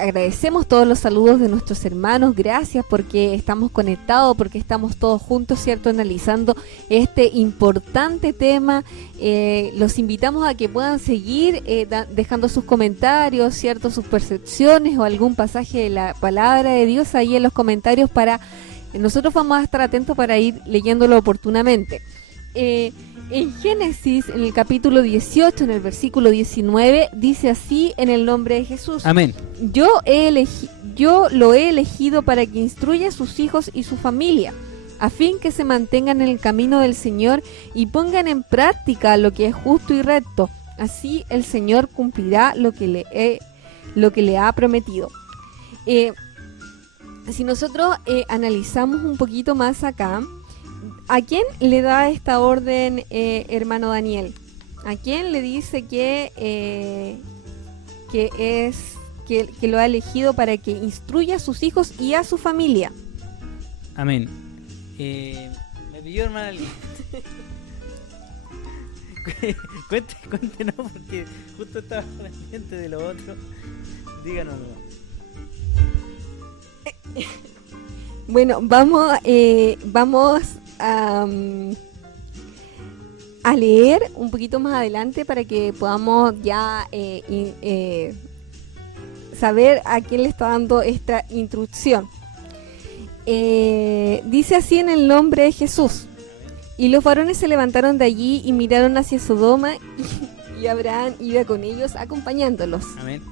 Agradecemos todos los saludos de nuestros hermanos. Gracias porque estamos conectados, porque estamos todos juntos, ¿cierto?, analizando este importante tema. Los invitamos a que puedan seguir dejando sus comentarios, ¿cierto?, sus percepciones o algún pasaje de la palabra de Dios ahí en los comentarios, para nosotros vamos a estar atentos para ir leyéndolo oportunamente. En Génesis, en el capítulo 18, en el versículo 19, dice así: en el nombre de Jesús. Amén. yo lo he elegido para que instruya a sus hijos y su familia, a fin que se mantengan en el camino del Señor y pongan en práctica lo que es justo y recto. Así el Señor cumplirá lo que le ha prometido. Si nosotros analizamos un poquito más acá, ¿a quién le da esta orden, hermano Daniel? ¿A quién le dice que lo ha elegido para que instruya a sus hijos y a su familia? Amén. Me pidió, hermana Lili. Cuéntenos, porque justo estaba pendiente de lo otro. Díganos. Bueno, vamos a leer un poquito más adelante para que podamos ya saber a quién le está dando esta instrucción. Dice así en el nombre de Jesús. Y los varones se levantaron de allí y miraron hacia Sodoma, y Abraham iba con ellos acompañándolos. Amén.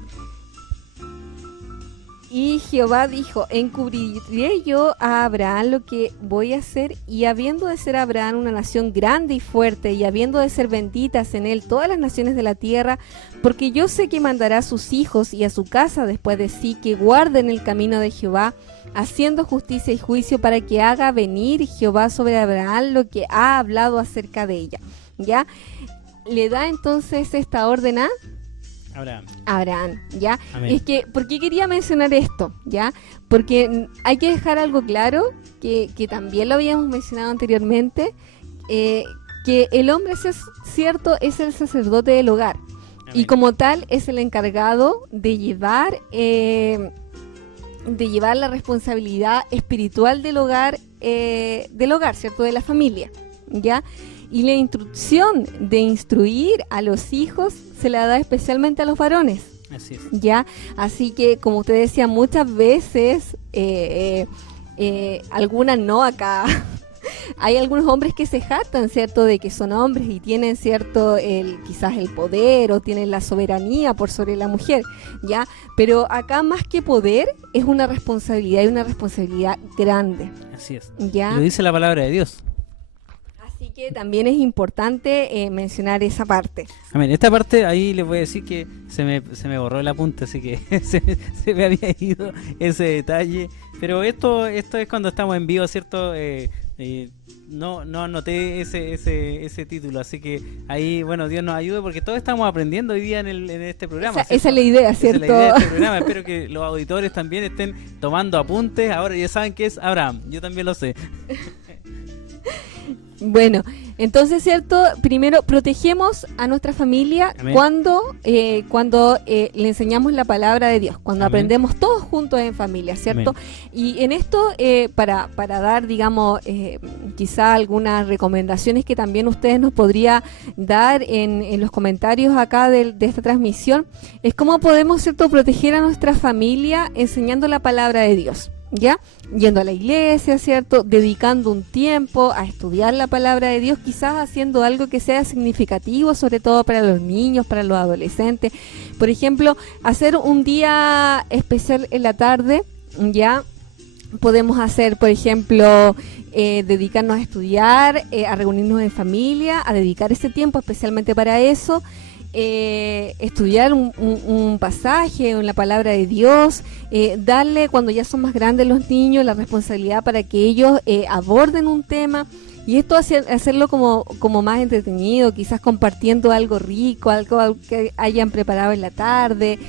Y Jehová dijo: encubriré yo a Abraham lo que voy a hacer, y habiendo de ser Abraham una nación grande y fuerte, y habiendo de ser benditas en él todas las naciones de la tierra, porque yo sé que mandará a sus hijos y a su casa después de sí que guarden el camino de Jehová, haciendo justicia y juicio, para que haga venir Jehová sobre Abraham lo que ha hablado acerca de ella. ¿Ya? Le da entonces esta orden a Abraham, ¿ya? Amén. Es que, ¿por qué quería mencionar esto? ¿Ya? Porque hay que dejar algo claro, que también lo habíamos mencionado anteriormente, que el hombre, es cierto, es el sacerdote del hogar. Amén. Y como tal es el encargado de llevar la responsabilidad espiritual del hogar, ¿cierto? De la familia, ¿ya? Y la instrucción de instruir a los hijos se la da especialmente a los varones. Así es. ¿Ya? Así que, como usted decía, muchas veces, algunas no acá, hay algunos hombres que se jactan, ¿cierto?, de que son hombres y tienen, ¿cierto?, quizás el poder o tienen la soberanía por sobre la mujer, ¿ya? Pero acá, más que poder, es una responsabilidad, y una responsabilidad grande. Así es. ¿Ya? Lo dice la palabra de Dios. Así que también es importante mencionar esa parte. Amén. Esta parte ahí les voy a decir que se me borró el apunte, así que se me había ido ese detalle. Pero esto es cuando estamos en vivo, ¿cierto? No anoté ese título, así que ahí, bueno, Dios nos ayude, porque todos estamos aprendiendo hoy día en este programa. Esa es la idea, ¿cierto? Esa es la idea de este programa. Espero que los auditores también estén tomando apuntes. Ahora ya saben qué es Abraham, yo también lo sé. Bueno, entonces, ¿cierto? Primero, protegemos a nuestra familia. Amén. Cuando le enseñamos la palabra de Dios, cuando Amén. Aprendemos todos juntos en familia, ¿cierto? Amén. Y en esto, para dar, digamos, quizá algunas recomendaciones que también ustedes nos podría dar en los comentarios acá de esta transmisión, es cómo podemos, ¿cierto?, proteger a nuestra familia enseñando la palabra de Dios. ¿Ya? Yendo a la iglesia, ¿cierto? Dedicando un tiempo a estudiar la palabra de Dios, quizás haciendo algo que sea significativo, sobre todo para los niños, para los adolescentes. Por ejemplo, hacer un día especial en la tarde, ¿ya? Podemos hacer, por ejemplo, dedicarnos a estudiar, a reunirnos en familia, a dedicar ese tiempo especialmente para eso. Estudiar un pasaje en la palabra de Dios, darle, cuando ya son más grandes los niños, la responsabilidad para que ellos aborden un tema, y esto hacerlo como más entretenido, quizás compartiendo algo rico, algo que hayan preparado en la tarde,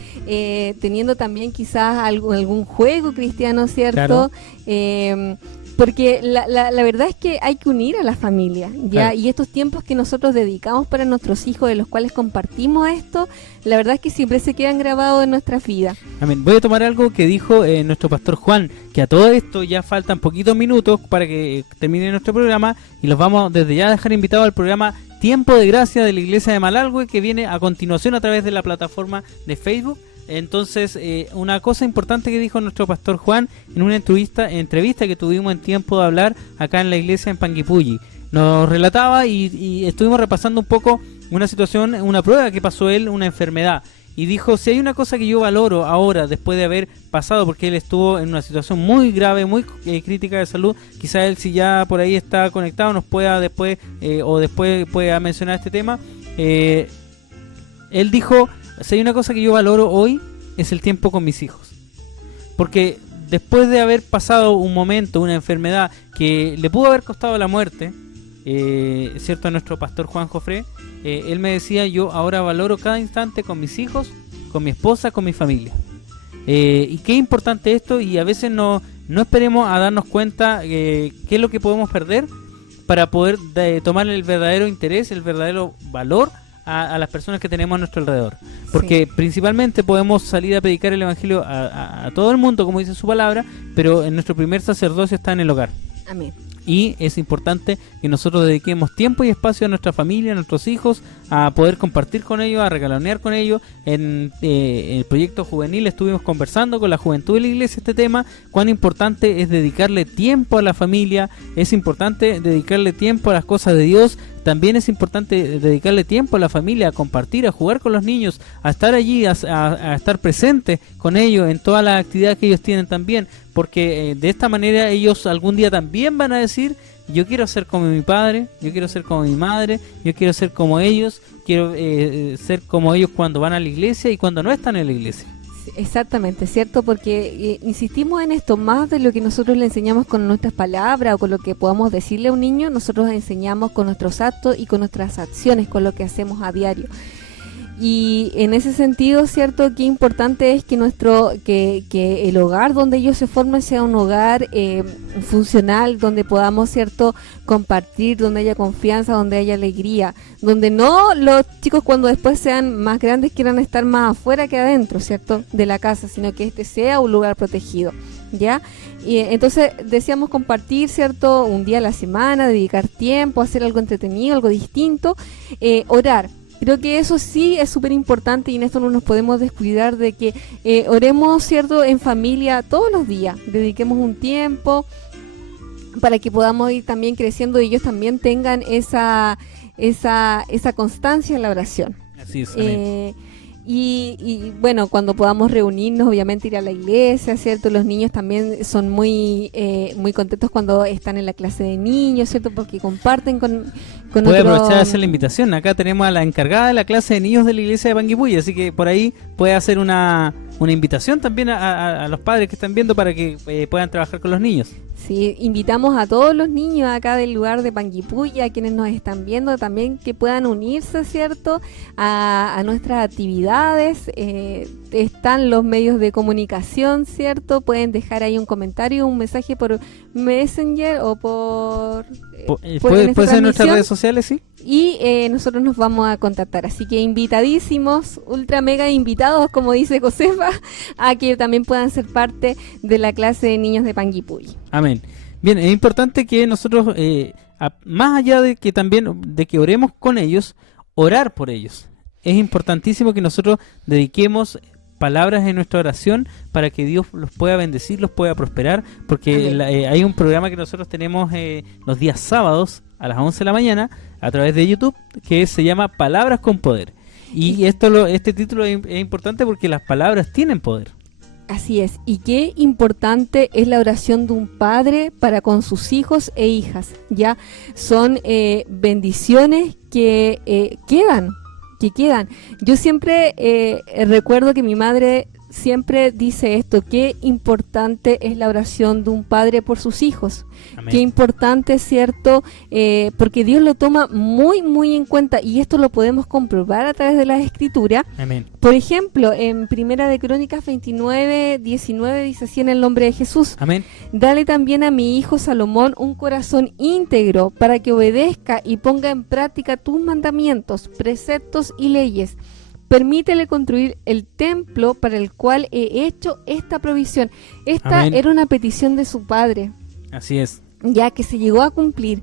teniendo también quizás algún juego cristiano, ¿cierto? Claro. Porque la verdad es que hay que unir a la familia, ¿ya? Claro. Y estos tiempos que nosotros dedicamos para nuestros hijos, de los cuales compartimos esto, la verdad es que siempre se quedan grabados en nuestras vidas. Amén. Voy a tomar algo que dijo nuestro pastor Juan, que a todo esto ya faltan poquitos minutos para que termine nuestro programa, y los vamos desde ya a dejar invitados al programa Tiempo de Gracia de la Iglesia de Malalgüe, que viene a continuación a través de la plataforma de Facebook. Entonces, una cosa importante que dijo nuestro pastor Juan en una entrevista que tuvimos en Tiempo de Hablar acá en la iglesia en Panguipulli, nos relataba y estuvimos repasando un poco una situación, una prueba que pasó él, una enfermedad. y dijo, si hay una cosa que yo valoro ahora, después de haber pasado, porque él estuvo en una situación muy grave, muy crítica de salud, quizás él, si ya por ahí está conectado, nos pueda después, o después pueda mencionar este tema. Él dijo, si hay una cosa que yo valoro hoy, es el tiempo con mis hijos. Porque después de haber pasado un momento, una enfermedad que le pudo haber costado la muerte, cierto, a nuestro pastor Juan Jofré, él me decía, yo ahora valoro cada instante con mis hijos, con mi esposa, con mi familia. Y qué importante esto, y a veces no esperemos a darnos cuenta qué es lo que podemos perder para poder tomar el verdadero interés, el verdadero valor a las personas que tenemos a nuestro alrededor. Porque principalmente podemos salir a predicar el evangelio a todo el mundo, como dice su palabra, pero en nuestro primer sacerdocio está en el hogar. Amén. Y es importante que nosotros dediquemos tiempo y espacio a nuestra familia, a nuestros hijos, a poder compartir con ellos, a regalonear con ellos. En el proyecto juvenil estuvimos conversando con la juventud de la iglesia este tema, cuán importante es dedicarle tiempo a la familia, es importante dedicarle tiempo a las cosas de Dios. También es importante dedicarle tiempo a la familia, a compartir, a jugar con los niños, a estar allí, a estar presente con ellos en todas las actividades que ellos tienen también, porque de esta manera ellos algún día también van a decir, yo quiero ser como mi padre, yo quiero ser como mi madre, yo quiero ser como ellos, quiero ser como ellos cuando van a la iglesia y cuando no están en la iglesia. Exactamente, ¿cierto? Porque insistimos en esto, más de lo que nosotros le enseñamos con nuestras palabras o con lo que podamos decirle a un niño, nosotros enseñamos con nuestros actos y con nuestras acciones, con lo que hacemos a diario. Y en ese sentido, cierto, qué importante es que el hogar donde ellos se formen sea un hogar funcional, donde podamos, cierto, compartir, donde haya confianza, donde haya alegría, donde no los chicos cuando después sean más grandes quieran estar más afuera que adentro, cierto, de la casa, sino que este sea un lugar protegido, ¿ya? Y entonces deseamos compartir, cierto, un día a la semana, dedicar tiempo, hacer algo entretenido, algo distinto, orar. Creo que eso sí es súper importante y en esto no nos podemos descuidar de que oremos, cierto, en familia todos los días, dediquemos un tiempo para que podamos ir también creciendo y ellos también tengan esa constancia en la oración. Así es. Y bueno, cuando podamos reunirnos, obviamente ir a la iglesia, ¿cierto? Los niños también son muy contentos cuando están en la clase de niños, ¿cierto? Porque comparten con puede aprovechar de hacer la invitación. Acá tenemos a la encargada de la clase de niños de la iglesia de Panguipulli, así que por ahí puede hacer una invitación también a los padres que están viendo para que puedan trabajar con los niños. Sí, invitamos a todos los niños acá del lugar de Panguipulli, a quienes nos están viendo también, que puedan unirse, ¿cierto?, a nuestras actividades. Están los medios de comunicación, ¿cierto? Pueden dejar ahí un comentario, un mensaje por Messenger o por puede ser en nuestras redes sociales, sí. Y nosotros nos vamos a contactar, así que invitadísimos, ultra mega invitados, como dice Josefa, a que también puedan ser parte de la clase de niños de Panguipulli. Amén. Bien, es importante que nosotros, más allá de que también de que oremos con ellos, orar por ellos. Es importantísimo que nosotros dediquemos palabras en nuestra oración para que Dios los pueda bendecir, los pueda prosperar, porque hay un programa que nosotros tenemos los días sábados a las 11 de la mañana a través de YouTube que se llama Palabras con Poder. Y este título es importante porque las palabras tienen poder. Así es, y qué importante es la oración de un padre para con sus hijos e hijas, ya son bendiciones que quedan. Yo siempre recuerdo que mi madre siempre dice esto, qué importante es la oración de un padre por sus hijos. Amén. Qué importante, ¿cierto? Porque Dios lo toma muy, muy en cuenta y esto lo podemos comprobar a través de la Escritura. Amén. Por ejemplo, en Primera de Crónicas 29:19 dice así en el nombre de Jesús. Amén. Dale también a mi hijo Salomón un corazón íntegro para que obedezca y ponga en práctica tus mandamientos, preceptos y leyes. Permítele construir el templo para el cual he hecho esta provisión. Esta Amén. Era una petición de su padre. Así es. Ya que se llegó a cumplir.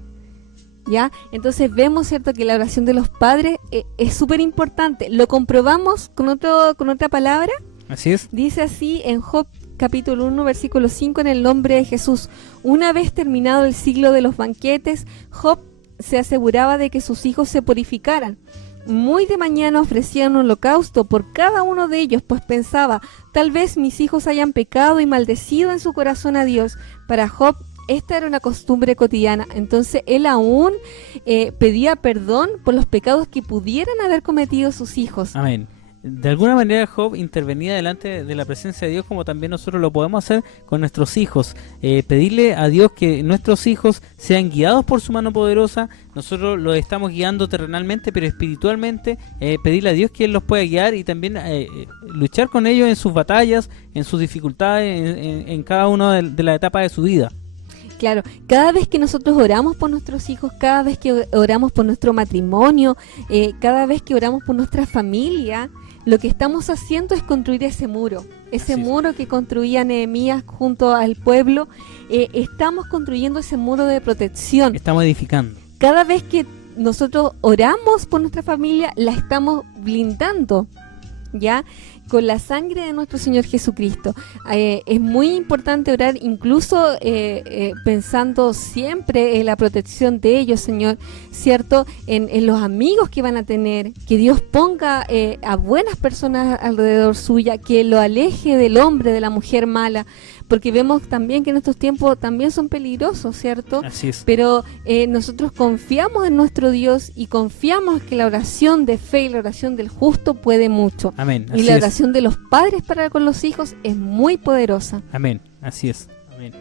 ¿Ya? Entonces vemos, ¿cierto?, que la oración de los padres es súper importante. Lo comprobamos con otra palabra. Así es. Dice así en Job capítulo 1, versículo 5, en el nombre de Jesús. Una vez terminado el siglo de los banquetes, Job se aseguraba de que sus hijos se purificaran. muy de mañana ofrecía un holocausto por cada uno de ellos, pues pensaba, tal vez mis hijos hayan pecado y maldecido en su corazón a Dios. Para Job, esta era una costumbre cotidiana. Entonces él aún pedía perdón por los pecados que pudieran haber cometido sus hijos. Amén. De alguna manera Job intervenía delante de la presencia de Dios, como también nosotros lo podemos hacer con nuestros hijos. Pedirle a Dios que nuestros hijos sean guiados por su mano poderosa. Nosotros los estamos guiando terrenalmente, pero espiritualmente pedirle a Dios que Él los pueda guiar y también luchar con ellos en sus batallas, en sus dificultades, en cada una de las etapas de su vida. Claro, cada vez que nosotros oramos por nuestros hijos, cada vez que oramos por nuestro matrimonio, cada vez que oramos por nuestra familia, lo que estamos haciendo es construir ese muro que construía Nehemías junto al pueblo. Estamos construyendo ese muro de protección. Estamos edificando. Cada vez que nosotros oramos por nuestra familia, la estamos blindando, ¿ya? Con la sangre de nuestro Señor Jesucristo. Es muy importante orar, incluso pensando siempre en la protección de ellos, Señor, ¿cierto? En los amigos que van a tener, que Dios ponga a buenas personas alrededor suya, que lo aleje del hombre, de la mujer mala, porque vemos también que en estos tiempos también son peligrosos, ¿cierto? Así es. Pero nosotros confiamos en nuestro Dios y confiamos que la oración de fe y la oración del justo puede mucho. Amén. Y la oración de los padres para con los hijos es muy poderosa. Amén. Así es. Amén.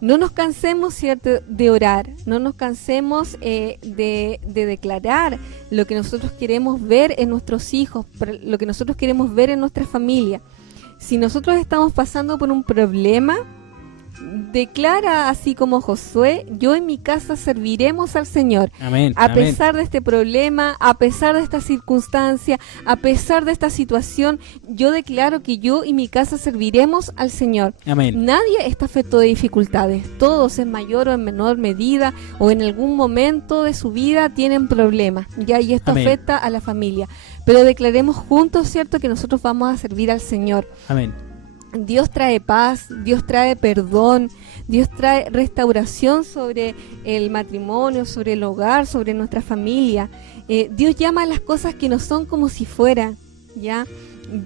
No nos cansemos, ¿cierto?, de orar, no nos cansemos de declarar lo que nosotros queremos ver en nuestros hijos, lo que nosotros queremos ver en nuestra familia. Si nosotros estamos pasando por un problema, declara así como Josué: yo en mi casa serviremos al Señor. Amén. A pesar de este problema, a pesar de esta circunstancia, a pesar de esta situación, yo declaro que yo y mi casa serviremos al Señor. Amén. Nadie está afectado de dificultades. Todos en mayor o en menor medida o en algún momento de su vida tienen problemas, ¿ya? Y esto Amén. afecta a la familia. Pero declaremos juntos, ¿cierto?, que nosotros vamos a servir al Señor. Amén. Dios trae paz, Dios trae perdón, Dios trae restauración sobre el matrimonio, sobre el hogar, sobre nuestra familia. Dios llama a las cosas que no son como si fueran, ¿ya?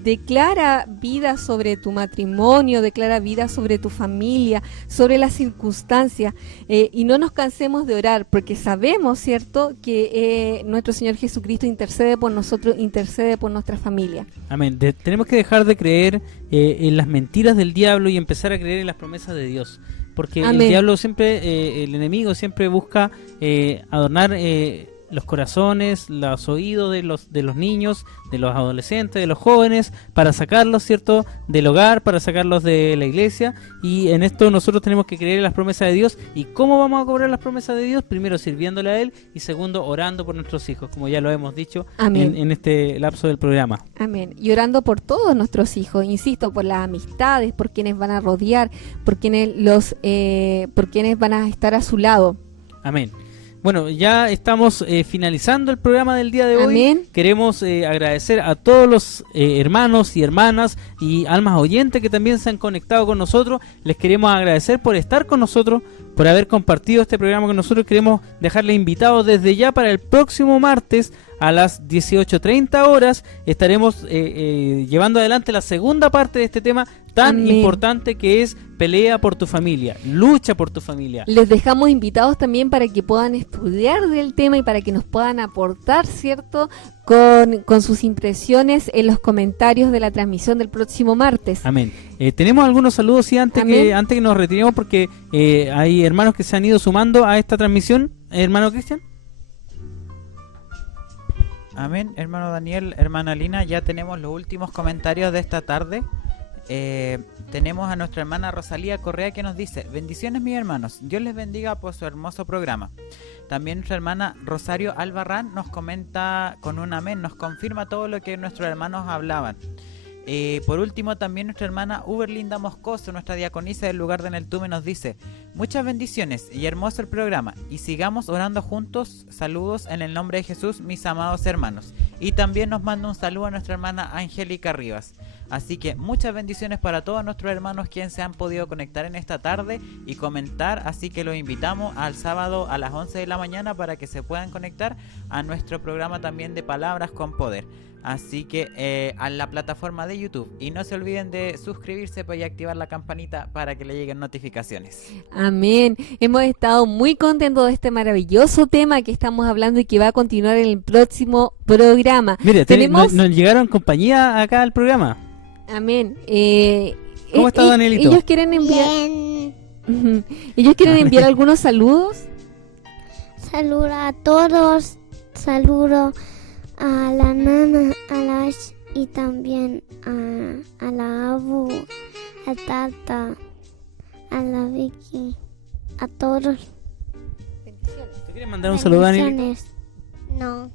Declara vida sobre tu matrimonio, declara vida sobre tu familia, sobre las circunstancias, y no nos cansemos de orar, porque sabemos, ¿cierto?, que nuestro Señor Jesucristo intercede por nosotros, intercede por nuestra familia. Amén. Tenemos que dejar de creer en las mentiras del diablo y empezar a creer en las promesas de Dios, porque Amén. el diablo siempre, el enemigo siempre busca adornar los corazones, los oídos de los niños, de los adolescentes, de los jóvenes, para sacarlos, ¿cierto?, del hogar, para sacarlos de la iglesia. Y en esto nosotros tenemos que creer en las promesas de Dios. ¿Y cómo vamos a cobrar las promesas de Dios? Primero, sirviéndole a Él, y segundo, orando por nuestros hijos, como ya lo hemos dicho en este lapso del programa. Amén. Y orando por todos nuestros hijos, insisto, por las amistades, por quienes van a rodear, por quienes van a estar a su lado. Amén. Bueno, ya estamos finalizando el programa del día de hoy. Amén. Queremos agradecer a todos los hermanos y hermanas y almas oyentes que también se han conectado con nosotros. Les queremos agradecer por estar con nosotros, por haber compartido este programa con nosotros. Queremos dejarles invitados desde ya para el próximo martes a las 18:30 horas. Estaremos llevando adelante la segunda parte de este tema tan Amén. importante, que es pelea por tu familia, lucha por tu familia. Les dejamos invitados también para que puedan estudiar del tema y para que nos puedan aportar, ¿cierto?, con sus impresiones en los comentarios de la transmisión del próximo martes. Amén. Tenemos algunos saludos, sí, antes que nos retiremos, porque hay hermanos que se han ido sumando a esta transmisión. Hermano Cristian. Amén, hermano Daniel, hermana Lina, ya tenemos los últimos comentarios de esta tarde. Tenemos a nuestra hermana Rosalía Correa, que nos dice: bendiciones, mis hermanos, Dios les bendiga por su hermoso programa. También nuestra hermana Rosario Albarrán nos comenta con un amén, nos confirma todo lo que nuestros hermanos hablaban. Por último, también nuestra hermana Uberlinda Moscoso, nuestra diaconisa del lugar de Neltume, nos dice: muchas bendiciones y hermoso el programa, y sigamos orando juntos. Saludos en el nombre de Jesús, mis amados hermanos. Y también nos manda un saludo a nuestra hermana Angélica Rivas. Así que muchas bendiciones para todos nuestros hermanos quienes se han podido conectar en esta tarde y comentar, así que los invitamos al sábado a las 11 de la mañana para que se puedan conectar a nuestro programa también de Palabras con Poder. Así que a la plataforma de YouTube. Y no se olviden de suscribirse y activar la campanita para que le lleguen notificaciones. Amén. Hemos estado muy contentos de este maravilloso tema que estamos hablando y que va a continuar en el próximo programa. Mire, tenemos... nos llegaron compañía acá al programa. Amén. ¿Cómo está Danielito? Ellos quieren enviar... Bien. Ellos quieren enviar algunos saludos. Saludo a todos. Saludo a la nana, a la Ash y también a la Abu, a Tata, a la Vicky, a todos. ¿Te quieres mandar un saludo, Danielito? Bendiciones. No.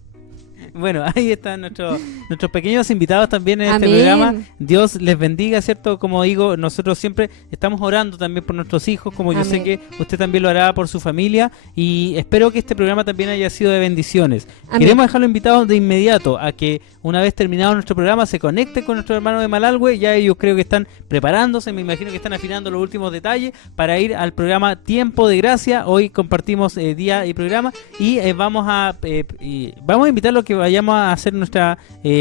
Bueno, ahí están nuestros pequeños invitados también en Amén. este programa. Dios les bendiga, ¿cierto? Como digo, nosotros siempre estamos orando también por nuestros hijos, como yo sé Amén. que usted también lo hará por su familia, y espero que este programa también haya sido de bendiciones. Amén. Queremos dejarlo invitados de inmediato a que una vez terminado nuestro programa se conecten con nuestros hermanos de Malalhue. Ya ellos creo que están preparándose, me imagino que están afinando los últimos detalles para ir al programa Tiempo de Gracia. Hoy compartimos día y programa y vamos a invitarlos a que vayamos a hacer nuestra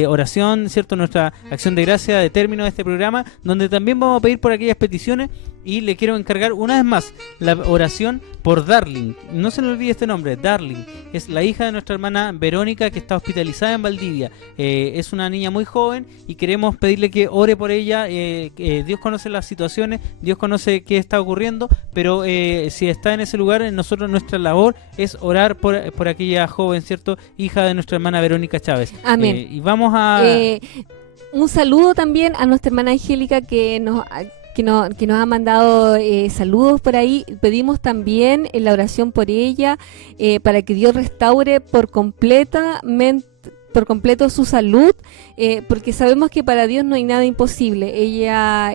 oración, ¿cierto? Nuestra acción de gracia de término de este programa, donde también vamos a pedir por aquellas peticiones, y le quiero encargar una vez más la oración por Darling. No se le olvide este nombre, Darling. Es la hija de nuestra hermana Verónica, que está hospitalizada en Valdivia. Es una niña muy joven y queremos pedirle que ore por ella. Dios conoce las situaciones, Dios conoce qué está ocurriendo, pero si está en ese lugar, nosotros nuestra labor es orar por aquella joven, ¿cierto? Hija de nuestra hermana Verónica Chávez. Amén. Y vamos a... Un saludo también a nuestra hermana Angélica que nos ha mandado saludos por ahí. Pedimos también la oración por ella para que Dios restaure por completo su salud, porque sabemos que para Dios no hay nada imposible. Ella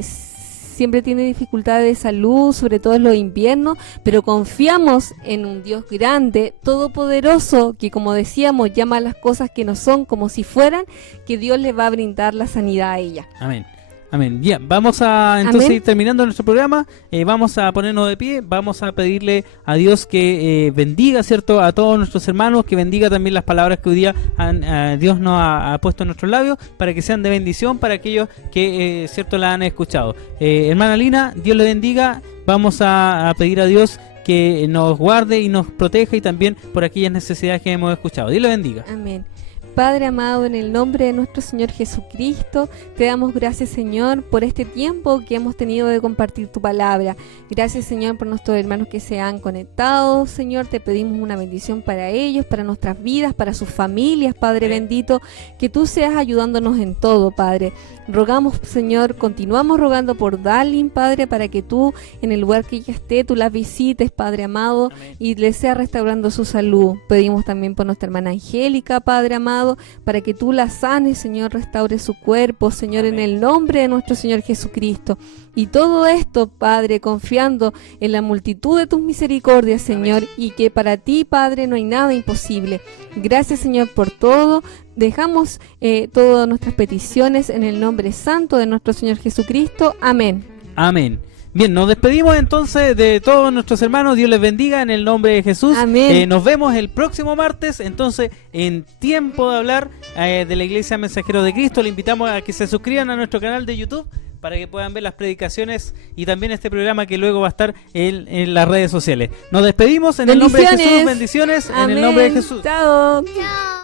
siempre tiene dificultades de salud, sobre todo en los inviernos, pero confiamos en un Dios grande, todopoderoso, que como decíamos, llama a las cosas que no son como si fueran, que Dios le va a brindar la sanidad a ella. Amén. Amén. Ya, vamos a entonces Amén. ir terminando nuestro programa. Vamos a ponernos de pie, vamos a pedirle a Dios que bendiga, ¿cierto?, a todos nuestros hermanos, que bendiga también las palabras que hoy día Dios nos ha puesto en nuestros labios, para que sean de bendición para aquellos que, ¿cierto?, la han escuchado. Hermana Lina, Dios le bendiga. Vamos a pedir a Dios que nos guarde y nos proteja, y también por aquellas necesidades que hemos escuchado. Dios le bendiga. Amén. Padre amado, en el nombre de nuestro Señor Jesucristo, te damos gracias, Señor, por este tiempo que hemos tenido de compartir tu palabra. Gracias, Señor, por nuestros hermanos que se han conectado. Señor, te pedimos una bendición para ellos, para nuestras vidas, para sus familias, Padre bendito, que tú seas ayudándonos en todo, Padre. Rogamos, Señor, continuamos rogando por Darling, Padre, para que tú, en el lugar que ella esté, tú la visites, Padre amado, Amén. y le sea restaurando su salud. Pedimos también por nuestra hermana Angélica, Padre amado, para que tú la sanes, Señor, restaure su cuerpo, Señor, Amén. en el nombre de nuestro Señor Jesucristo. Y todo esto, Padre, confiando en la multitud de tus misericordias, Señor, y que para ti, Padre, no hay nada imposible. Gracias, Señor, por todo. Dejamos todas nuestras peticiones en el nombre santo de nuestro Señor Jesucristo. Amén. Amén. Bien, nos despedimos entonces de todos nuestros hermanos. Dios les bendiga en el nombre de Jesús. Amén. Nos vemos el próximo martes, entonces, en Tiempo de Hablar de la Iglesia Mensajero de Cristo. Le invitamos a que se suscriban a nuestro canal de YouTube para que puedan ver las predicaciones y también este programa que luego va a estar en las redes sociales. Nos despedimos en el nombre de Jesús. Bendiciones en el nombre de Jesús. Chao. Chao.